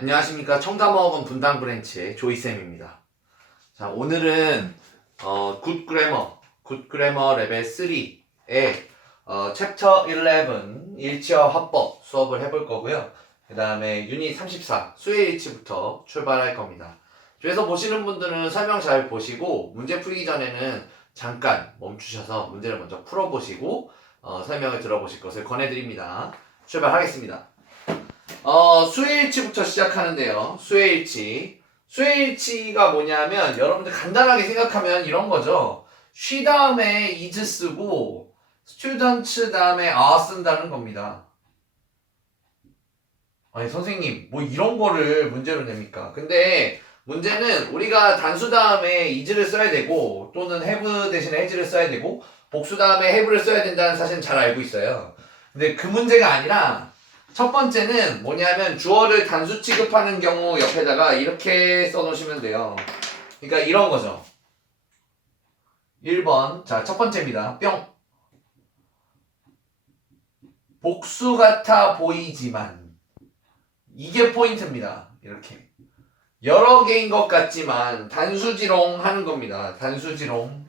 안녕하십니까. 청담어학원 분당 브랜치의 조이쌤입니다. 자, 오늘은 굿그래머 레벨 3의 챕터 11 일치어 화법 수업을 해볼 거고요. 그 다음에 유닛 34 수의 일치부터 출발할 겁니다. 뒤에서 보시는 분들은 설명 잘 보시고 문제 풀기 전에는 잠깐 멈추셔서 문제를 먼저 풀어보시고 설명을 들어보실 것을 권해드립니다. 출발하겠습니다. 수일치부터 시작하는데요. 수일치. 수일치가 뭐냐면 여러분들 간단하게 생각하면 이런 거죠. 쉬 다음에 is 쓰고 students 다음에 are 쓴다는 겁니다. 아니 선생님 뭐 이런 거를 문제로 냅니까? 근데 문제는 우리가 단수 다음에 is를 써야 되고 또는 have 대신에 has를 써야 되고 복수 다음에 have를 써야 된다는 사실은 잘 알고 있어요. 근데 그 문제가 아니라 첫 번째는 뭐냐면 주어를 단수 취급하는 경우 옆에다가 이렇게 써놓으시면 돼요. 그러니까 이런 거죠. 1번. 자, 첫 번째입니다. 뿅. 복수 같아 보이지만. 이게 포인트입니다. 이렇게. 여러 개인 것 같지만 단수지롱 하는 겁니다. 단수지롱.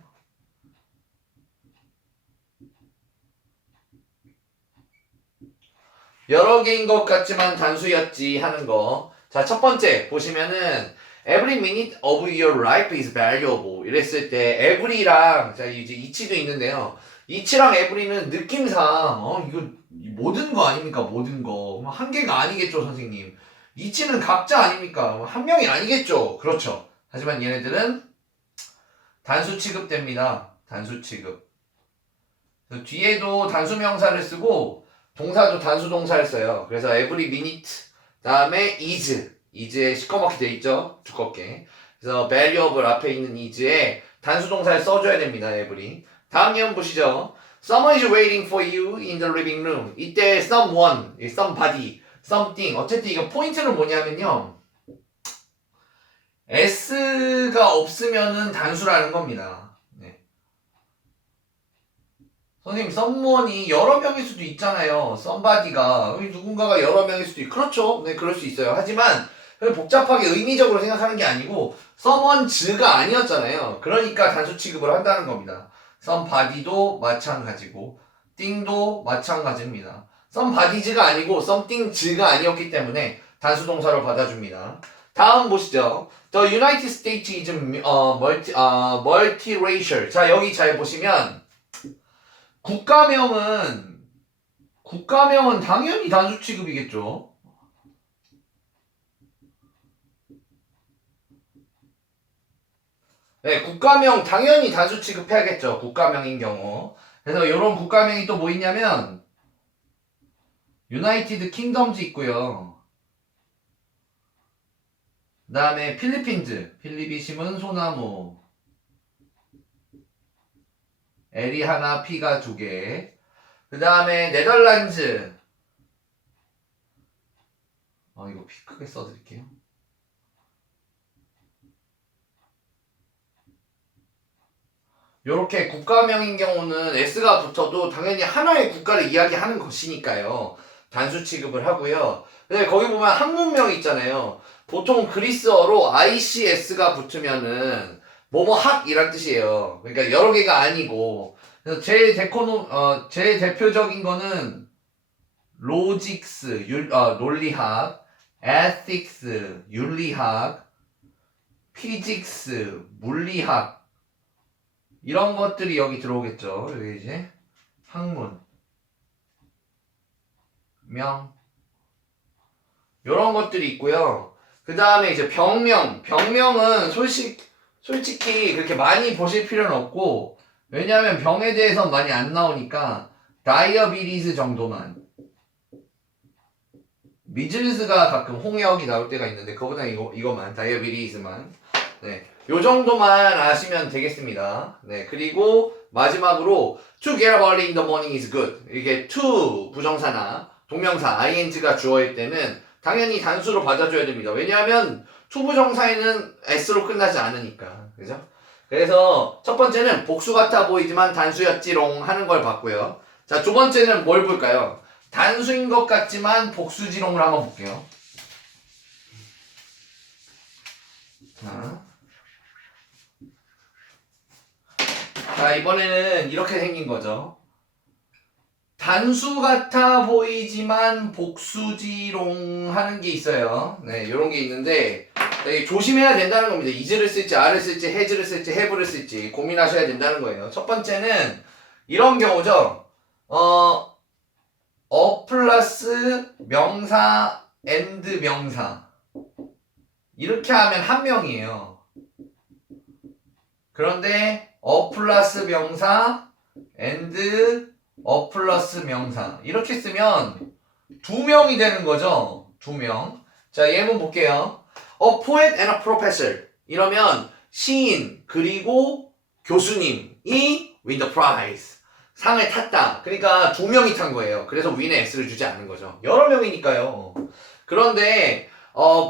여러 개인 것 같지만 단수였지 하는 거. 자, 첫 번째 보시면은 Every minute of your life is valuable 이랬을 때 every랑 자 이제 each도 있는데요. each랑 every는 느낌상 이거 모든 거 아닙니까? 모든 거. 한 개가 아니겠죠, 선생님. each는 각자 아닙니까? 한 명이 아니겠죠. 그렇죠. 하지만 얘네들은 단수 취급됩니다. 단수 취급. 뒤에도 단수 명사를 쓰고 동사도 단수 동사를 써요. 그래서 every minute 다음에 is에 시꺼멓게 돼 있죠. 두껍게. 그래서 valuable 앞에 있는 is에 단수 동사를 써줘야 됩니다. every. 다음 예문 보시죠. Someone is waiting for you in the living room. 이때 someone, somebody, something. 어쨌든 이거 포인트는 뭐냐면요. s가 없으면은 단수라는 겁니다. 선생님, someone이 여러 명일 수도 있잖아요. somebody가 누군가가 여러 명일 수도 있고 그렇죠. 네, 그럴 수 있어요. 하지만 복잡하게 의미적으로 생각하는 게 아니고 someone's가 아니었잖아요. 그러니까 단수 취급을 한다는 겁니다. somebody도 마찬가지고 thing도 마찬가지입니다. somebody's가 아니고 something's가 아니었기 때문에 단수 동사로 받아줍니다. 다음 보시죠. The United States is multiracial. 자, 여기 잘 보시면 국가명은 당연히 단수 취급이겠죠. 네, 국가명 당연히 단수 취급해야겠죠. 국가명인 경우. 그래서 이런 국가명이 또 뭐 있냐면 유나이티드 킹덤즈 있고요. 그 다음에 필리핀즈, 필리비 심은 소나무, L이 하나, P가 두 개. 그 다음에 네덜란드. 이거 P 크게 써드릴게요. 요렇게 국가명인 경우는 S가 붙어도 당연히 하나의 국가를 이야기하는 것이니까요. 단수 취급을 하고요. 근데 거기 보면 학문명 있잖아요. 보통 그리스어로 ICS가 붙으면은 뭐뭐학이란 뜻이에요. 그러니까 여러 개가 아니고. 그래서 제일 대표적인 거는 로직스, 논리학, ethics, 윤리학, 피직스, 물리학 이런 것들이 여기 들어오겠죠. 여기 이제 학문, 명 이런 것들이 있고요. 그 다음에 이제 병명은 솔직히 그렇게 많이 보실 필요는 없고 왜냐하면 병에 대해서 많이 안 나오니까 다이어비리스 정도만. 미즐스가 가끔 홍역이 나올 때가 있는데 그거보다 이거만 다이어비리스만. 네, 요 정도만 아시면 되겠습니다. 네, 그리고 마지막으로 to get up early in the morning is good. 이게 to 부정사나 동명사 ing가 주어일 때는 당연히 단수로 받아줘야 됩니다. 왜냐하면 to 부정사에는 s로 끝나지 않으니까. 그죠? 그래서 첫 번째는 복수 같아 보이지만 단수였지롱 하는 걸 봤고요. 자, 두 번째는 뭘 볼까요? 단수인 것 같지만 복수지롱을 한번 볼게요. 자, 이번에는 이렇게 생긴 거죠. 단수 같아 보이지만 복수지롱 하는 게 있어요. 네, 요런 게 있는데 조심해야 된다는 겁니다. is를 쓸지 are를 쓸지 has를 쓸지 have를 쓸지 고민하셔야 된다는 거예요. 첫 번째는 이런 경우죠. 플러스 명사 and 명사 이렇게 하면 한 명이에요. 그런데 플러스 명사 and 플러스 명사 이렇게 쓰면 두 명이 되는 거죠. 두 명. 자, 예문 볼게요. A poet and a professor 이러면 시인 그리고 교수님이 win the prize 상을 탔다. 그러니까 두 명이 탄 거예요. 그래서 win에 X를 주지 않는 거죠. 여러 명이니까요. 그런데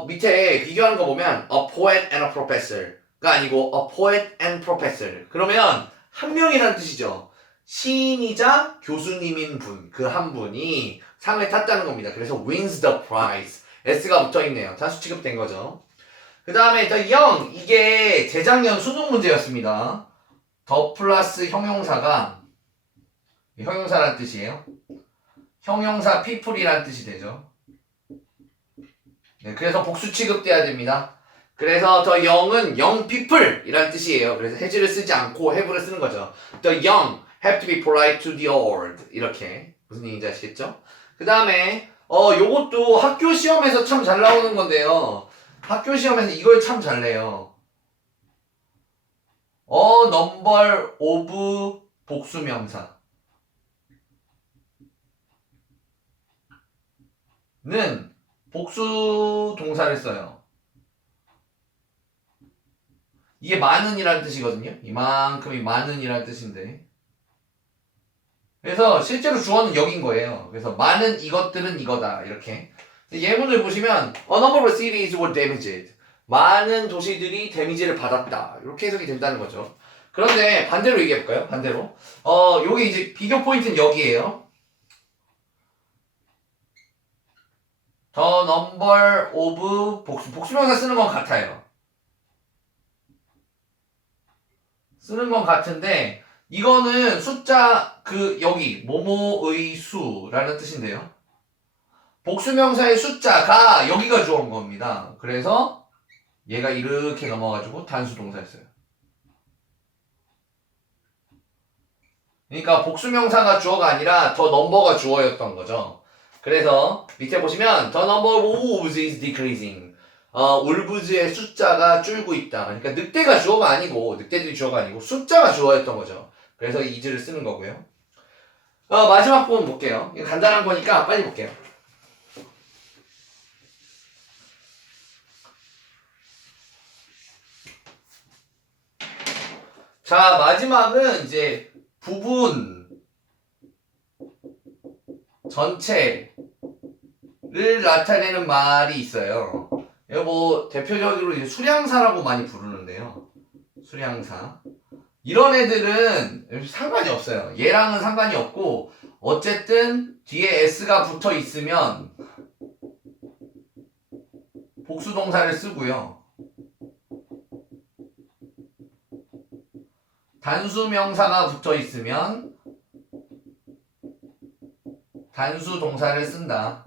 밑에 비교하는 거 보면 a poet and a professor가 아니고 a poet and professor 그러면 한 명이라는 뜻이죠. 시인이자 교수님인 분, 그 한 분이 상을 탔다는 겁니다. 그래서 wins the prize. S가 붙어 있네요. 단수 취급된 거죠. 그 다음에 the young, 이게 재작년 수능 문제였습니다. 더 플러스 형용사가 형용사란 뜻이에요. 형용사 people이란 뜻이 되죠. 네, 그래서 복수 취급돼야 됩니다. 그래서 the young은 young people이란 뜻이에요. 그래서 has를 쓰지 않고 have를 쓰는 거죠. The young have to be polite to the old. 이렇게. 무슨 얘기인지 아시겠죠? 그 다음에 요것도 학교 시험에서 참 잘 나오는 건데요. 학교 시험에서 이걸 참 잘 내요. number of 복수명사 는 복수 동사를 써요. 이게 많은이라는 뜻이거든요. 이만큼이 많은이라는 뜻인데 그래서 실제로 주어는 여긴 거예요. 그래서 많은 이것들은 이거다 이렇게. 예문을 보시면 A number of cities were damaged. 많은 도시들이 데미지를 받았다. 이렇게 해석이 된다는 거죠. 그런데 반대로 얘기해 볼까요? 반대로. 요게 이제 비교 포인트는 여기에요. The number of 복수명사 쓰는 건 같아요. 쓰는 건 같은데 이거는 숫자 여기 뭐뭐의 수라는 뜻인데요. 복수명사의 숫자가 여기가 주어인 겁니다. 그래서 얘가 이렇게 넘어가지고 단수 동사였어요. 그러니까 복수명사가 주어가 아니라 더 넘버가 주어였던 거죠. 그래서 밑에 보시면 the number of wolves is decreasing. 울브즈의 숫자가 줄고 있다. 그러니까 늑대가 주어가 아니고 늑대들이 주어가 아니고 숫자가 주어였던 거죠. 그래서 is를 쓰는 거고요. 마지막 부분 볼게요. 이거 간단한 거니까 빨리 볼게요. 자, 마지막은 이제 부분 전체를 나타내는 말이 있어요. 이거 뭐 대표적으로 이제 수량사라고 많이 부르는데요. 수량사. 이런 애들은 상관이 없어요. 얘랑은 상관이 없고 어쨌든 뒤에 S가 붙어 있으면 복수동사를 쓰고요. 단수명사가 붙어 있으면 단수동사를 쓴다.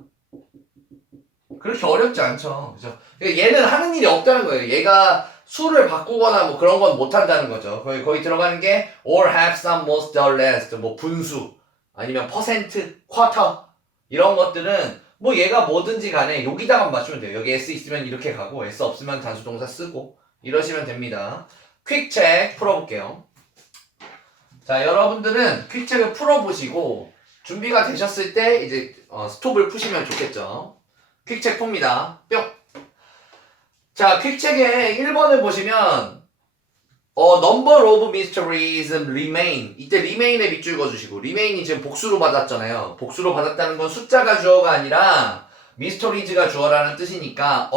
그렇게 어렵지 않죠. 그죠? 얘는 하는 일이 없다는 거예요. 얘가 수를 바꾸거나 뭐 그런 건 못한다는 거죠. 거기 들어가는 게 or have some, most, the last, 뭐 분수 아니면 퍼센트, 쿼터 이런 것들은 뭐 얘가 뭐든지 간에 여기다가 맞추면 돼요. 여기 S 있으면 이렇게 가고 S 없으면 단수동사 쓰고 이러시면 됩니다. 퀵책 풀어볼게요. 자, 여러분들은 퀵책을 풀어보시고 준비가 되셨을 때 이제 스톱을 푸시면 좋겠죠. 퀵책 풉니다. 뿅! 자, 퀵책의 1번을 보시면 number of mysteries remain. 이때 remain에 밑줄 그어주시고 remain이 지금 복수로 받았잖아요. 복수로 받았다는 건 숫자가 주어가 아니라 mysteries가 주어라는 뜻이니까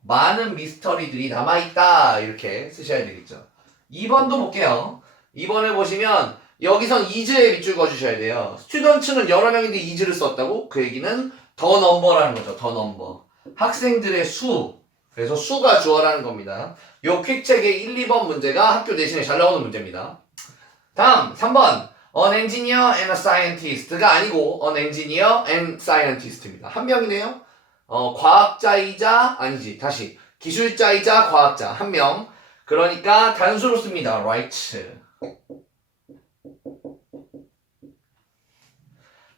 많은 미스터리들이 남아있다 이렇게 쓰셔야 되겠죠. 2번도 볼게요. 2번을 보시면 여기선 is에 밑줄 그어주셔야 돼요. 스튜던츠는 여러 명인데 is를 썼다고? 그 얘기는 더 넘버라는 거죠. 더 넘버. 학생들의 수 그래서 수가 주어라는 겁니다. 요 퀵책의 1, 2번 문제가 학교 내신에 잘 나오는 문제입니다. 다음 3번 An engineer and a scientist가 아니고 An engineer and scientist입니다. 한 명이네요. 과학자이자 아니지 다시 기술자이자 과학자 한 명. 그러니까 단수로 씁니다. right.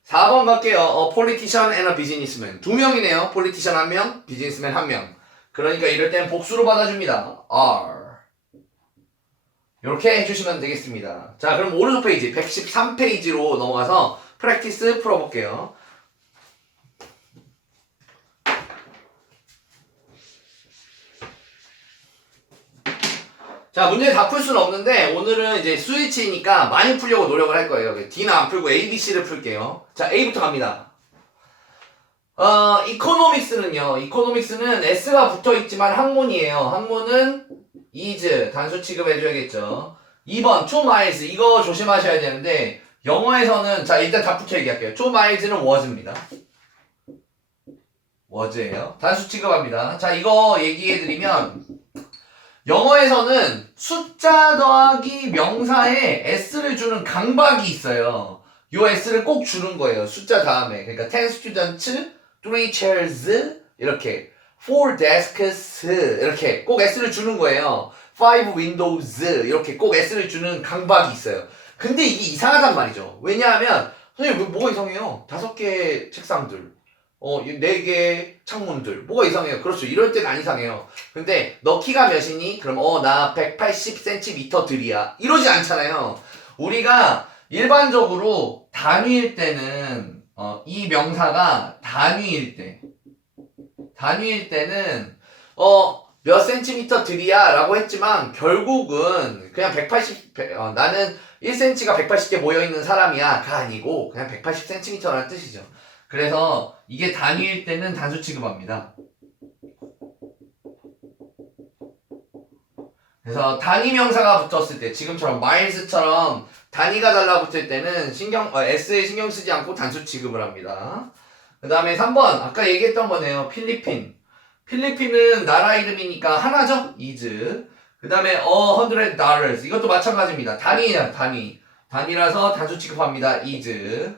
4번 갈게요. A politician and a businessman. 두 명이네요. politician 한 명, businessman 한 명. 그러니까 이럴 땐 복수로 받아줍니다. are. 이렇게 해주시면 되겠습니다. 자, 그럼 오른쪽 페이지 113페이지로 넘어가서 프랙티스 풀어볼게요. 자, 문제 다 풀 수는 없는데 오늘은 이제 스위치니까 많이 풀려고 노력을 할 거예요. D는 안 풀고 A, B, C를 풀게요. 자, A부터 갑니다. 이코노믹스는 S가 붙어있지만 학문이에요. 학문은 is 단수 취급해줘야겠죠. 2번 2 miles 이거 조심하셔야 되는데 영어에서는 자 일단 답부터 얘기할게요. 2 miles는 was입니다. was예요. 단수 취급합니다. 자 이거 얘기해드리면 영어에서는 숫자 더하기 명사에 s를 주는 강박이 있어요. 요 s를 꼭 주는 거예요. 숫자 다음에. 그러니까 10 students, 3 chairs 이렇게 4 desks 이렇게 꼭 s를 주는 거예요. 5 windows 이렇게 꼭 s를 주는 강박이 있어요. 근데 이게 이상하단 말이죠. 왜냐하면 선생님 뭐가 이상해요? 5개 책상들 4개 창문들 뭐가 이상해요? 그렇죠. 이럴 땐 안 이상해요. 근데 너 키가 몇이니? 그럼 나 180cm들이야 이러지 않잖아요. 우리가 일반적으로 단위일 때는 이 명사가 단위일 때는 몇 센티미터들이야 라고 했지만 결국은 그냥 나는 1cm가 180개 모여있는 사람이야 가 아니고 그냥 180cm라는 뜻이죠. 그래서 이게 단위일 때는 단수 취급합니다. 그래서 단위 명사가 붙었을 때 지금처럼 miles처럼 단위가 달라붙을 때는 S에 신경 쓰지 않고 단수 취급을 합니다. 그 다음에 3번 아까 얘기했던 거네요. 필리핀은 나라 이름이니까 하나죠? is. 그 다음에 $100 이것도 마찬가지입니다. 단위라서 단수 취급합니다. is.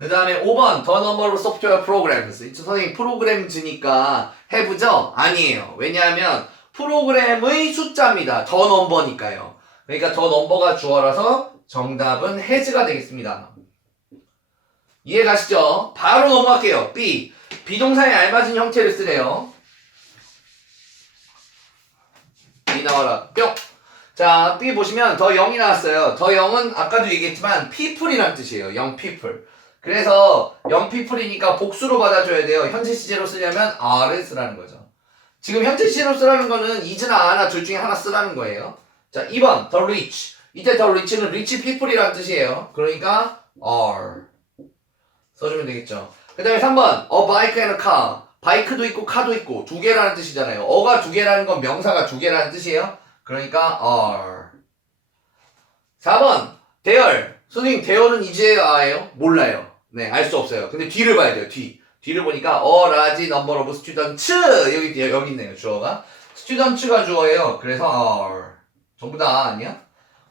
그 다음에 5번 The number of software programs 선생님 프로그램즈니까 have죠? 아니에요. 왜냐하면 프로그램의 숫자입니다. The number니까요. 그러니까 The number가 주어라서 정답은 has가 되겠습니다. 이해 가시죠? 바로 넘어갈게요. B. 비동사에 알맞은 형태를 쓰래요. B 나와라. 뿅! 자, B 보시면 더 0이 나왔어요. 더 0은 아까도 얘기했지만 people이란 뜻이에요. young people. 그래서 young people이니까 복수로 받아줘야 돼요. 현재 시제로 쓰려면 are를 쓰라는 거죠. 지금 현재 시제로 쓰라는 거는 is나 a나 둘 중에 하나 쓰라는 거예요. 자, 2번 the rich. 이때 the rich는 rich people이란 뜻이에요. 그러니까 are 써주면 되겠죠. 그 다음에 3번 a bike and a car. 바이크도 있고 카도 있고 두 개라는 뜻이잖아요. 어가 두 개라는 건 명사가 두 개라는 뜻이에요. 그러니까 are. 4번 대열. 선생님 대열은 이제예요 아예요? 몰라요. 네, 알 수 없어요. 근데 뒤를 봐야 돼요. 뒤를 보니까 a large number of students 여기 있네요. 주어가 students가 주어예요. 그래서 are. 전부 다 아니야?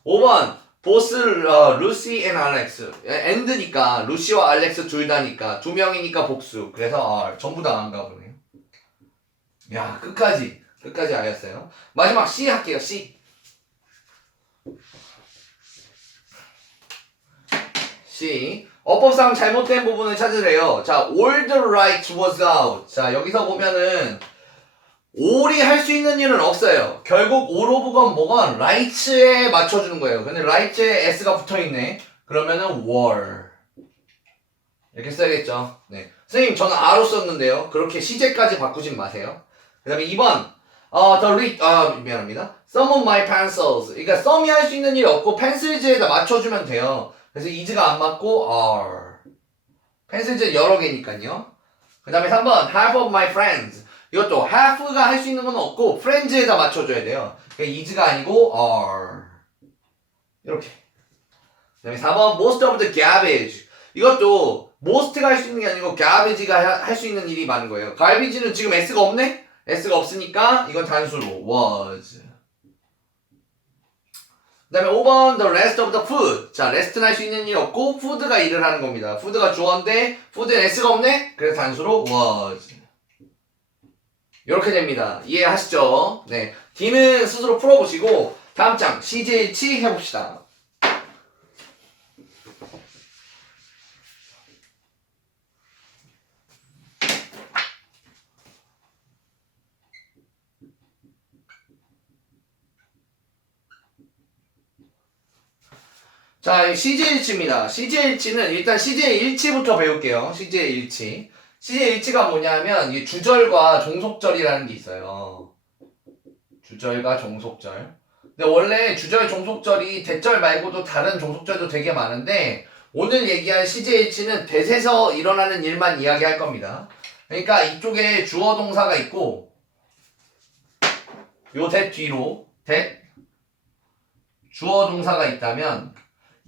5번 보스 루시 and 알렉스 and니까 루시와 알렉스 둘 다니까 두 명이니까 복수. 그래서 are. 전부 다 안가 보네요. 야 끝까지 알았어요. 마지막 C 할게요. C 어법상 잘못된 부분을 찾으래요. 자, all the right was out. 자, 여기서 보면은 all이 할 수 있는 일은 없어요. 결국 all of건 뭐건 right에 맞춰주는 거예요. 근데 right에 s가 붙어있네. 그러면은 were 이렇게 써야겠죠. 네. 선생님 저는 a로 썼는데요. 그렇게 시제까지 바꾸진 마세요. 그 다음에 2번 미안합니다. Some of my pencils. 그러니까 some이 할 수 있는 일이 없고 pencils에다 맞춰주면 돼요. 그래서 is가 안 맞고 are. pencils 여러 개니까요. 그 다음에 3번 half of my friends. 이것도 half가 할 수 있는 건 없고 friends에다 맞춰줘야 돼요. 그러니까 is가 아니고 are. 이렇게. 그 다음에 4번 most of the garbage. 이것도 most가 할 수 있는 게 아니고 garbage가 할 수 있는 일이 많은 거예요. garbage는 지금 s가 없네? s가 없으니까 이건 단수로 was. 그 다음에 5번 the rest of the food. 자, rest는 할 수 있는 일이 없고 food가 일을 하는 겁니다. food가 주어인데 food에 s가 없네? 그래서 단수로 was. 이렇게 됩니다. 이해하시죠? 네. D는 스스로 풀어보시고 다음 장 CJ1치 해봅시다. 자, CJ1치입니다. CJ1치는 일단 CJ1치부터 배울게요. CJ1치. CJ1치가 뭐냐면 이 주절과 종속절이라는 게 있어요. 주절과 종속절. 근데 원래 주절, 종속절이 대절 말고도 다른 종속절도 되게 많은데 오늘 얘기한 CJ1치는 대에서 일어나는 일만 이야기할 겁니다. 그러니까 이쪽에 주어 동사가 있고 요 대 뒤로 주어 동사가 있다면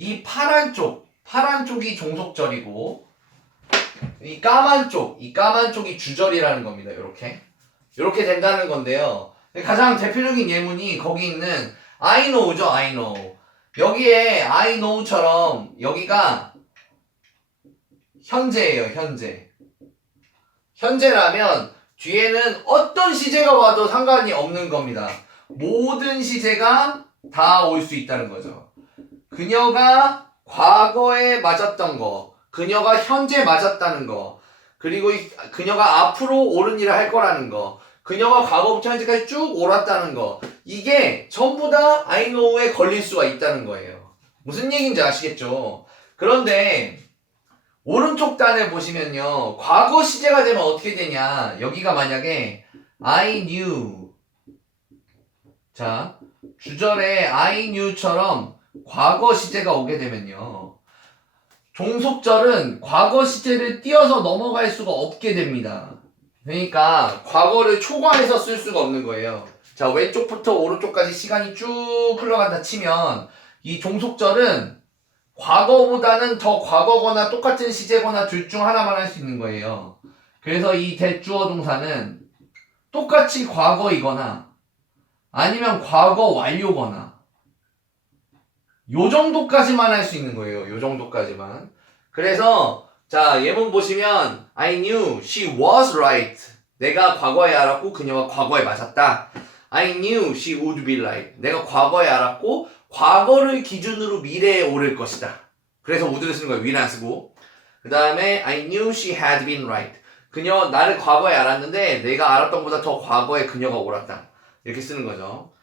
이 파란 쪽이 종속절이고 이 까만 쪽이 주절이라는 겁니다. 요렇게 된다는 건데요. 가장 대표적인 예문이 거기 있는 I know죠, I know. 여기에 I know처럼 여기가 현재예요, 현재. 현재라면 뒤에는 어떤 시제가 와도 상관이 없는 겁니다. 모든 시제가 다 올 수 있다는 거죠. 그녀가 과거에 맞았던 거, 그녀가 현재 맞았다는 거, 그리고 그녀가 앞으로 옳은 일을 할 거라는 거, 그녀가 과거부터 현재까지 쭉 옳았다는 거, 이게 전부 다 I know에 걸릴 수가 있다는 거예요. 무슨 얘기인지 아시겠죠? 그런데 오른쪽 단을 보시면요, 과거 시제가 되면 어떻게 되냐? 여기가 만약에 I knew, 자, 주절에 I knew처럼 과거 시제가 오게 되면요, 종속절은 과거 시제를 띄어서 넘어갈 수가 없게 됩니다. 그러니까 과거를 초과해서 쓸 수가 없는 거예요. 자, 왼쪽부터 오른쪽까지 시간이 쭉 흘러간다 치면 이 종속절은 과거보다는 더 과거거나 똑같은 시제거나 둘 중 하나만 할 수 있는 거예요. 그래서 이 대주어 동사는 똑같이 과거이거나 아니면 과거 완료거나 요 정도까지만 할 수 있는 거예요. 요 정도까지만. 그래서 자, 예문 보시면 I knew she was right. 내가 과거에 알았고 그녀가 과거에 맞았다. I knew she would be right. 내가 과거에 알았고 과거를 기준으로 미래에 오를 것이다. 그래서 would를 쓰는 거예요. will 안 쓰고. 그 다음에 I knew she had been right. 나를 과거에 알았는데 내가 알았던 것보다 더 과거에 그녀가 옳았다. 이렇게 쓰는 거죠.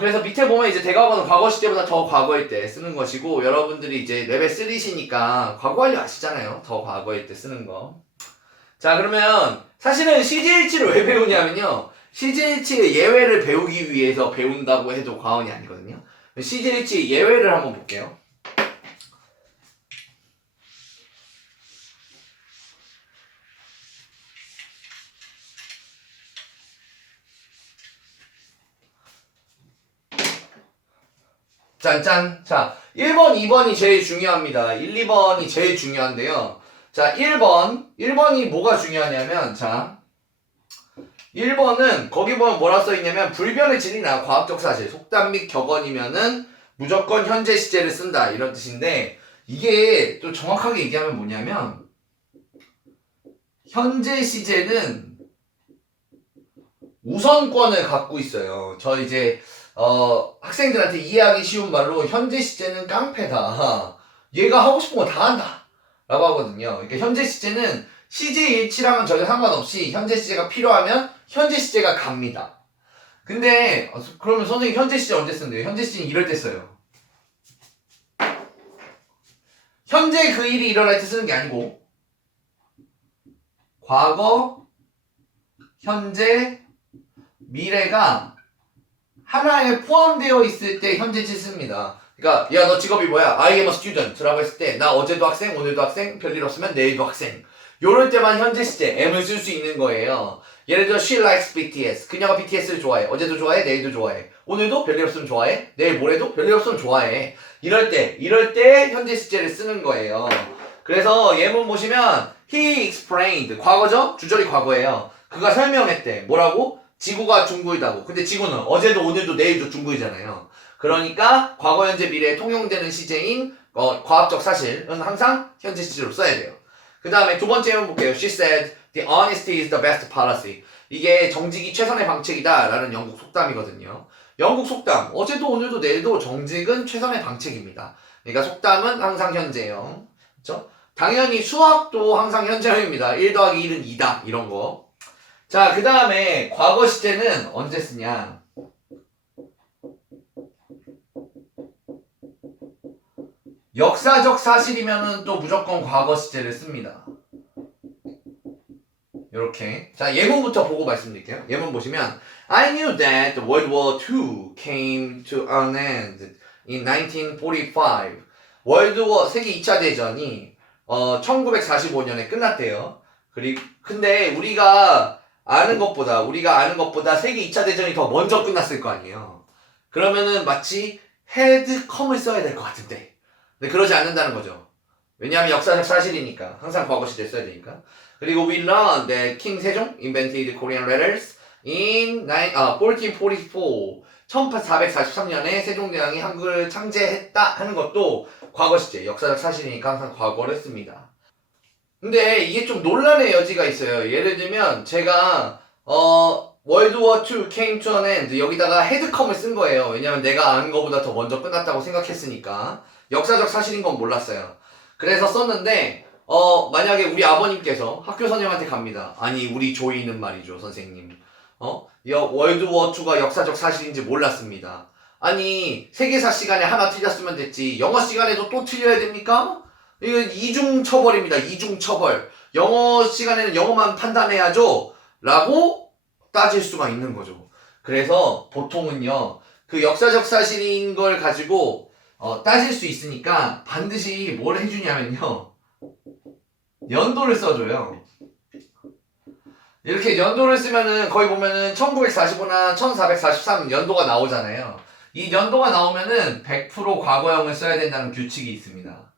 그래서 밑에 보면 이제 대과거는 과거 시제보다 더 과거일 때 쓰는 것이고, 여러분들이 이제 레벨 3시니까 과거 완료 아시잖아요. 더 과거일 때 쓰는 거. 자, 그러면 사실은 CJ1치를 왜 배우냐면요, CJ1치의 예외를 배우기 위해서 배운다고 해도 과언이 아니거든요. CJ1치 예외를 한번 볼게요. 짠짠. 자, 1번, 2번이 제일 중요합니다. 1, 2번이 제일 중요한데요. 자, 1번이 뭐가 중요하냐면, 자, 1번은 거기 보면 뭐라 써있냐면 불변의 진리나 과학적 사실, 속담 및 격언이면은 무조건 현재 시제를 쓴다 이런 뜻인데, 이게 또 정확하게 얘기하면 뭐냐면 현재 시제는 우선권을 갖고 있어요. 저 이제 학생들한테 이해하기 쉬운 말로 현재 시제는 깡패다. 얘가 하고 싶은 거 다 한다. 라고 하거든요. 그러니까 현재 시제는 CJ1치랑은 전혀 상관없이 현재 시제가 필요하면 현재 시제가 갑니다. 근데 그러면 선생님 현재 시제 언제 쓰는데요? 현재 시제는 이럴 때 써요. 현재 그 일이 일어날 때 쓰는 게 아니고 과거, 현재, 미래가 하나에 포함되어 있을 때 현재시 씁니다. 그러니까 야, 너 직업이 뭐야? I am a student 라고 했을 때 나 어제도 학생, 오늘도 학생, 별일 없으면 내일도 학생. 요럴 때만 현재 시제 M을 쓸 수 있는 거예요. 예를 들어 she likes BTS. 그녀가 BTS를 좋아해. 어제도 좋아해, 내일도 좋아해. 오늘도 별일 없으면 좋아해. 내일 모레도 별일 없으면 좋아해. 이럴 때 현재 시제를 쓰는 거예요. 그래서 예문 보시면 he explained. 과거죠? 주절이 과거예요. 그가 설명했대. 뭐라고? 지구가 둥글다고. 근데 지구는 어제도 오늘도 내일도 둥글잖아요. 그러니까 과거, 현재, 미래에 통용되는 시제인 과학적 사실은 항상 현재 시제로 써야 돼요. 그 다음에 두 번째 한번 볼게요. She said the honesty is the best policy. 이게 정직이 최선의 방책이다 라는 영국 속담이거든요. 영국 속담. 어제도 오늘도 내일도 정직은 최선의 방책입니다. 그러니까 속담은 항상 현재형. 그렇죠? 당연히 수학도 항상 현재형입니다. 1 더하기 1은 2다. 이런 거. 자, 그 다음에 과거 시제는 언제 쓰냐? 역사적 사실이면은 또 무조건 과거 시제를 씁니다. 이렇게. 자, 예문부터 보고 말씀드릴게요. 예문 보시면 I knew that the World War II came to an end in 1945. 월드워 세계 2차 대전이 1945년에 끝났대요. 근데 우리가 아는 것보다 세계 2차 대전이 더 먼저 끝났을 거 아니에요. 그러면은 마치 had come을 써야 될 것 같은데. 근데 그러지 않는다는 거죠. 왜냐하면 역사적 사실이니까. 항상 과거 시제 써야 되니까. 그리고 we learned that King 세종 invented Korean letters in 1444. 1443년에 세종대왕이 한글을 창제했다 하는 것도 과거 시제, 역사적 사실이니까 항상 과거를 씁니다. 근데 이게 좀 논란의 여지가 있어요. 예를 들면 제가 World War II came to an end 여기다가 had come을 쓴 거예요. 왜냐면 내가 아는 것보다 더 먼저 끝났다고 생각했으니까. 역사적 사실인 건 몰랐어요. 그래서 썼는데 만약에 우리 아버님께서 학교 선생님한테 갑니다. 아니 우리 조이는 말이죠 선생님. 월드워2가 역사적 사실인지 몰랐습니다. 아니 세계사 시간에 하나 틀렸으면 됐지 영어 시간에도 또 틀려야 됩니까? 이거 이중처벌입니다. 이중처벌. 영어 시간에는 영어만 판단해야죠 라고 따질 수가 있는 거죠. 그래서 보통은요 그 역사적 사실인 걸 가지고 따질 수 있으니까 반드시 뭘 해주냐면요 연도를 써줘요. 이렇게 연도를 쓰면은 거의 보면은 1945나 1443 연도가 나오잖아요. 이 연도가 나오면은 100% 과거형을 써야 된다는 규칙이 있습니다.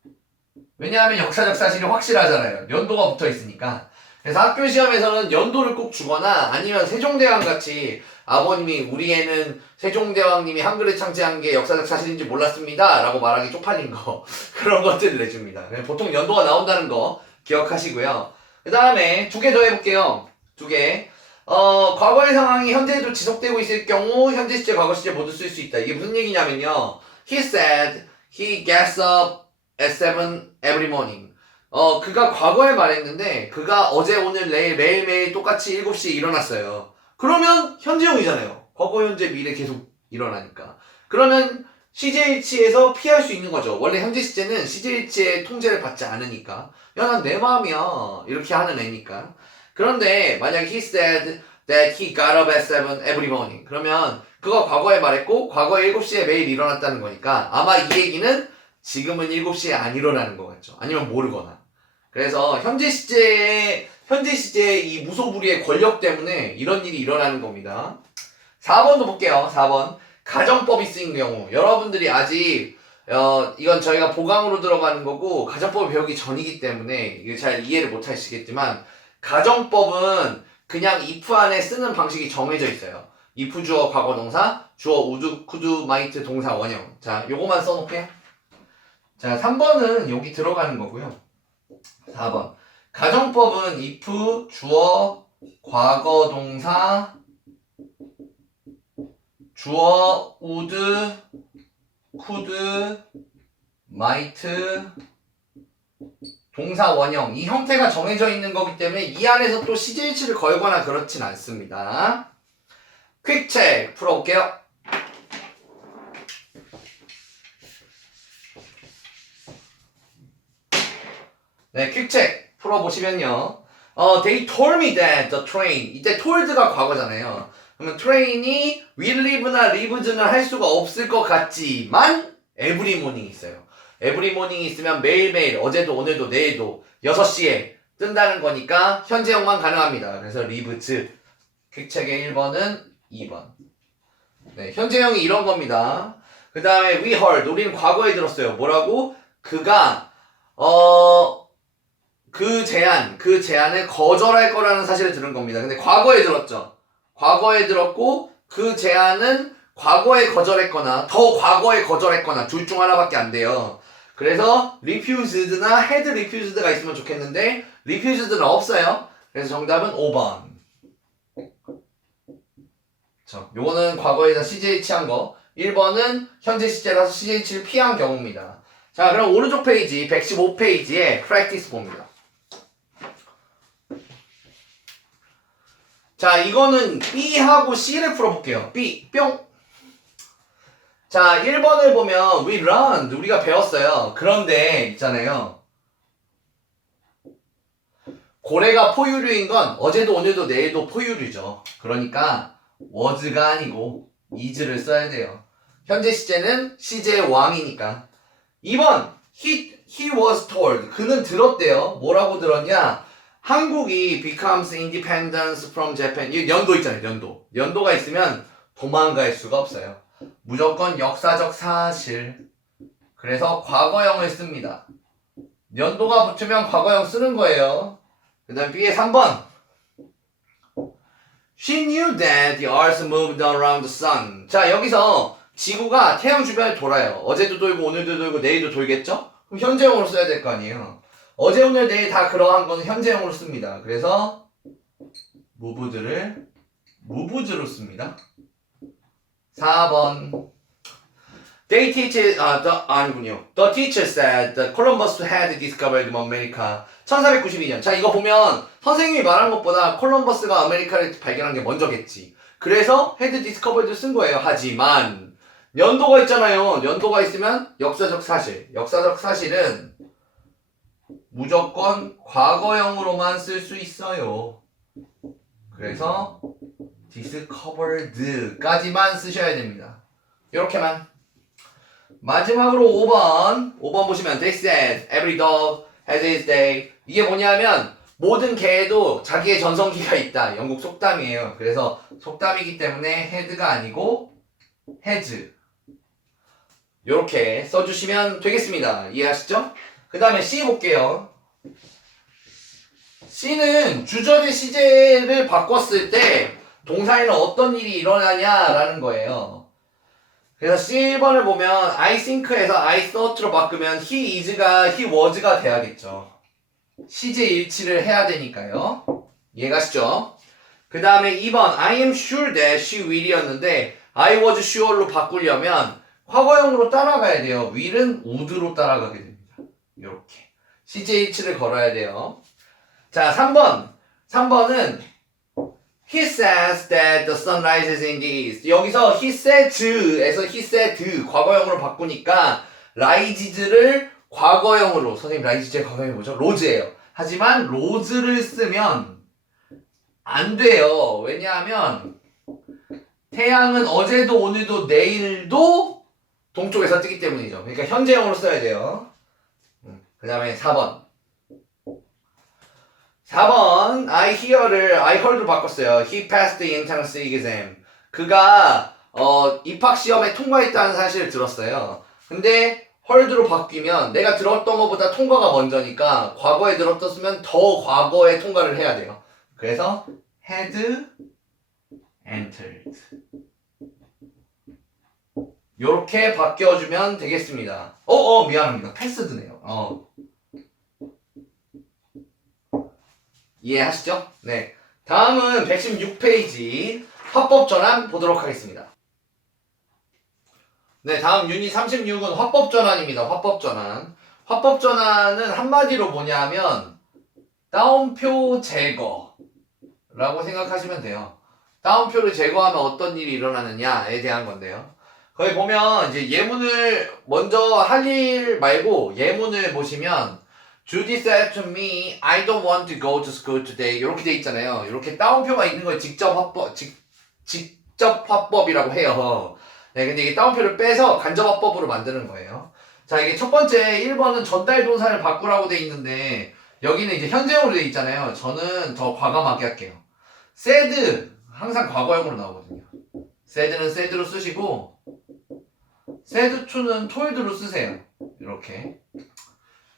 왜냐하면 역사적 사실이 확실하잖아요. 연도가 붙어 있으니까. 그래서 학교 시험에서는 연도를 꼭 주거나 아니면 세종대왕 같이 아버님이 우리 애는 세종대왕님이 한글을 창제한 게 역사적 사실인지 몰랐습니다 라고 말하기 쪽팔린 거 그런 것들을 내줍니다. 보통 연도가 나온다는 거 기억하시고요. 그 다음에 두 개 더 해볼게요. 두 개. 과거의 상황이 현재에도 지속되고 있을 경우 현재 시제, 과거 시제 모두 쓸 수 있다. 이게 무슨 얘기냐면요. He said he gets up at 7 every morning. 그가 과거에 말했는데 그가 어제, 오늘, 내일 매일매일 똑같이 7시에 일어났어요. 그러면 현재형이잖아요. 과거, 현재, 미래 계속 일어나니까. 그러면 시제일치에서 피할 수 있는 거죠. 원래 현재 시제는 시제일치의 통제를 받지 않으니까. 야, 난 내 마음이야. 이렇게 하는 애니까. 그런데 만약에 he said that he got up at 7 every morning. 그러면 그가 과거에 말했고 과거에 7시에 매일 일어났다는 거니까 아마 이 얘기는 지금은 7시에 안 일어나는 것 같죠. 아니면 모르거나. 그래서 현재 시제의 이 무소불위의 권력 때문에 이런 일이 일어나는 겁니다. 4번도 볼게요. 4번. 가정법이 쓰인 경우. 여러분들이 아직 이건 저희가 보강으로 들어가는 거고 가정법을 배우기 전이기 때문에 이거 잘 이해를 못 하시겠지만 가정법은 그냥 if 안에 쓰는 방식이 정해져 있어요. if 주어 과거동사, 주어 우드, 쿠드, 마이트 동사 원형. 자, 요거만 써놓게요. 자, 3번은 여기 들어가는 거고요. 4번. 가정법은 if 주어 과거동사, 주어 would, could, might, 동사 원형. 이 형태가 정해져 있는 거기 때문에 이 안에서 또 시제일치를 걸거나 그렇진 않습니다. 퀵책 풀어볼게요. 네, 퀵책 풀어보시면요. They told me that the train. 이때 told가 과거잖아요. 그러면 train이 will live나 lives는 할 수가 없을 것 같지만 every morning 있어요. every morning 있으면 매일매일 어제도 오늘도 내일도 6시에 뜬다는 거니까 현재형만 가능합니다. 그래서 lives. 퀵책의 1번은 2번. 네, 현재형이 이런 겁니다. 그 다음에 we heard. 우리는 과거에 들었어요. 뭐라고? 그가 그 제안을 거절할 거라는 사실을 들은 겁니다. 근데 과거에 들었죠. 과거에 들었고 그 제안은 과거에 거절했거나 더 과거에 거절했거나 둘 중 하나밖에 안 돼요. 그래서 refused나 had refused가 있으면 좋겠는데 refused는 없어요. 그래서 정답은 5번. 요거는 과거에다 CJ 취한 거. 1번은 현재 시제라서 CJ를 피한 경우입니다. 자, 그럼 오른쪽 페이지 115페이지에 practice 봅니다. 자, 이거는 B하고 C를 풀어볼게요. B, 뿅. 자, 1번을 보면 we learned, 우리가 배웠어요. 그런데 있잖아요. 고래가 포유류인 건 어제도 오늘도 내일도 포유류죠. 그러니까 was가 아니고 is를 써야 돼요. 현재 시제는 시제의 왕이니까. 2번 he was told, 그는 들었대요. 뭐라고 들었냐? 한국이 becomes independence from Japan. 이 연도 있잖아요. 연도가 있으면 도망갈 수가 없어요. 무조건 역사적 사실. 그래서 과거형을 씁니다. 연도가 붙으면 과거형 쓰는 거예요. 그 다음 B의 3번. She knew that the earth moved around the sun. 자, 여기서 지구가 태양 주변을 돌아요. 어제도 돌고 오늘도 돌고 내일도 돌겠죠? 그럼 현재형으로 써야 될 거 아니에요. 어제 오늘 내일 다 그러한 거는 현재형으로 씁니다. 그래서 moved를 moves로 씁니다. 4번. They teach, 아니군요. The teacher said that Columbus had discovered America. 1492년. 자, 이거 보면 선생님이 말한 것보다 콜럼버스가 아메리카를 발견한 게 먼저겠지. 그래서 had discovered 쓴 거예요. 하지만 연도가 있잖아요. 연도가 있으면 역사적 사실. 역사적 사실은 무조건 과거형으로만 쓸 수 있어요. 그래서 discovered까지만 쓰셔야 됩니다. 이렇게만. 마지막으로 5번 보시면 they said every dog has its day. 이게 뭐냐면 모든 개에도 자기의 전성기가 있다. 영국 속담이에요. 그래서 속담이기 때문에 had가 아니고 has. 이렇게 써주시면 되겠습니다. 이해하시죠? 그 다음에 C 볼게요. C는 주절의 시제를 바꿨을 때 동사에는 어떤 일이 일어나냐라는 거예요. 그래서 C1번을 보면 I think에서 I thought로 바꾸면 he is가 he was가 돼야겠죠. 시제 일치를 해야 되니까요. 이해가시죠? 그 다음에 2번 I am sure that she will이었는데 I was sure로 바꾸려면 과거형으로 따라가야 돼요. will은 would로 따라가게 됩니다. 이렇게 시제 일치를 걸어야 돼요. 자, 3번은 He says that the sun rises in the east. 여기서 he says에서 he said 과거형으로 바꾸니까 rises를 과거형으로, 선생님 rises의 과거형이 뭐죠? rose예요. 하지만 rose를 쓰면 안 돼요. 왜냐하면 태양은 어제도 오늘도 내일도 동쪽에서 뜨기 때문이죠. 그러니까 현재형으로 써야 돼요. 그 다음에 4번 I hear를 I heard로 바꿨어요. He passed the entrance exam. 그가 입학시험에 통과했다는 사실을 들었어요. 근데 heard로 바뀌면 내가 들었던 것보다 통과가 먼저니까 과거에 들었었으면 더 과거에 통과를 해야 돼요. 그래서 had entered. 요렇게 바뀌어주면 되겠습니다. 미안합니다. passed네요. 이해하시죠? 네. 다음은 116페이지 화법 전환 보도록 하겠습니다. 네, 다음 유닛 36은 화법 전환입니다. 화법 전환. 화법 전환은 한마디로 뭐냐면 따옴표 제거라고 생각하시면 돼요. 따옴표를 제거하면 어떤 일이 일어나느냐에 대한 건데요. 거기 보면 이제 예문을 먼저 할 일 말고 예문을 보시면 Judy said to me, I don't want to go to school today. 이렇게 돼 있잖아요. 이렇게 따옴표가 있는 걸 직접 화법이라고 해요. 네, 근데 이게 따옴표를 빼서 간접 화법으로 만드는 거예요. 자, 이게 첫 번째 1번은 전달 동사를 바꾸라고 돼 있는데 여기는 이제 현재형으로 돼 있잖아요. 저는 더 과감하게 할게요. said 항상 과거형으로 나오거든요. said는 said로 쓰시고 said to는 told로 쓰세요. 이렇게.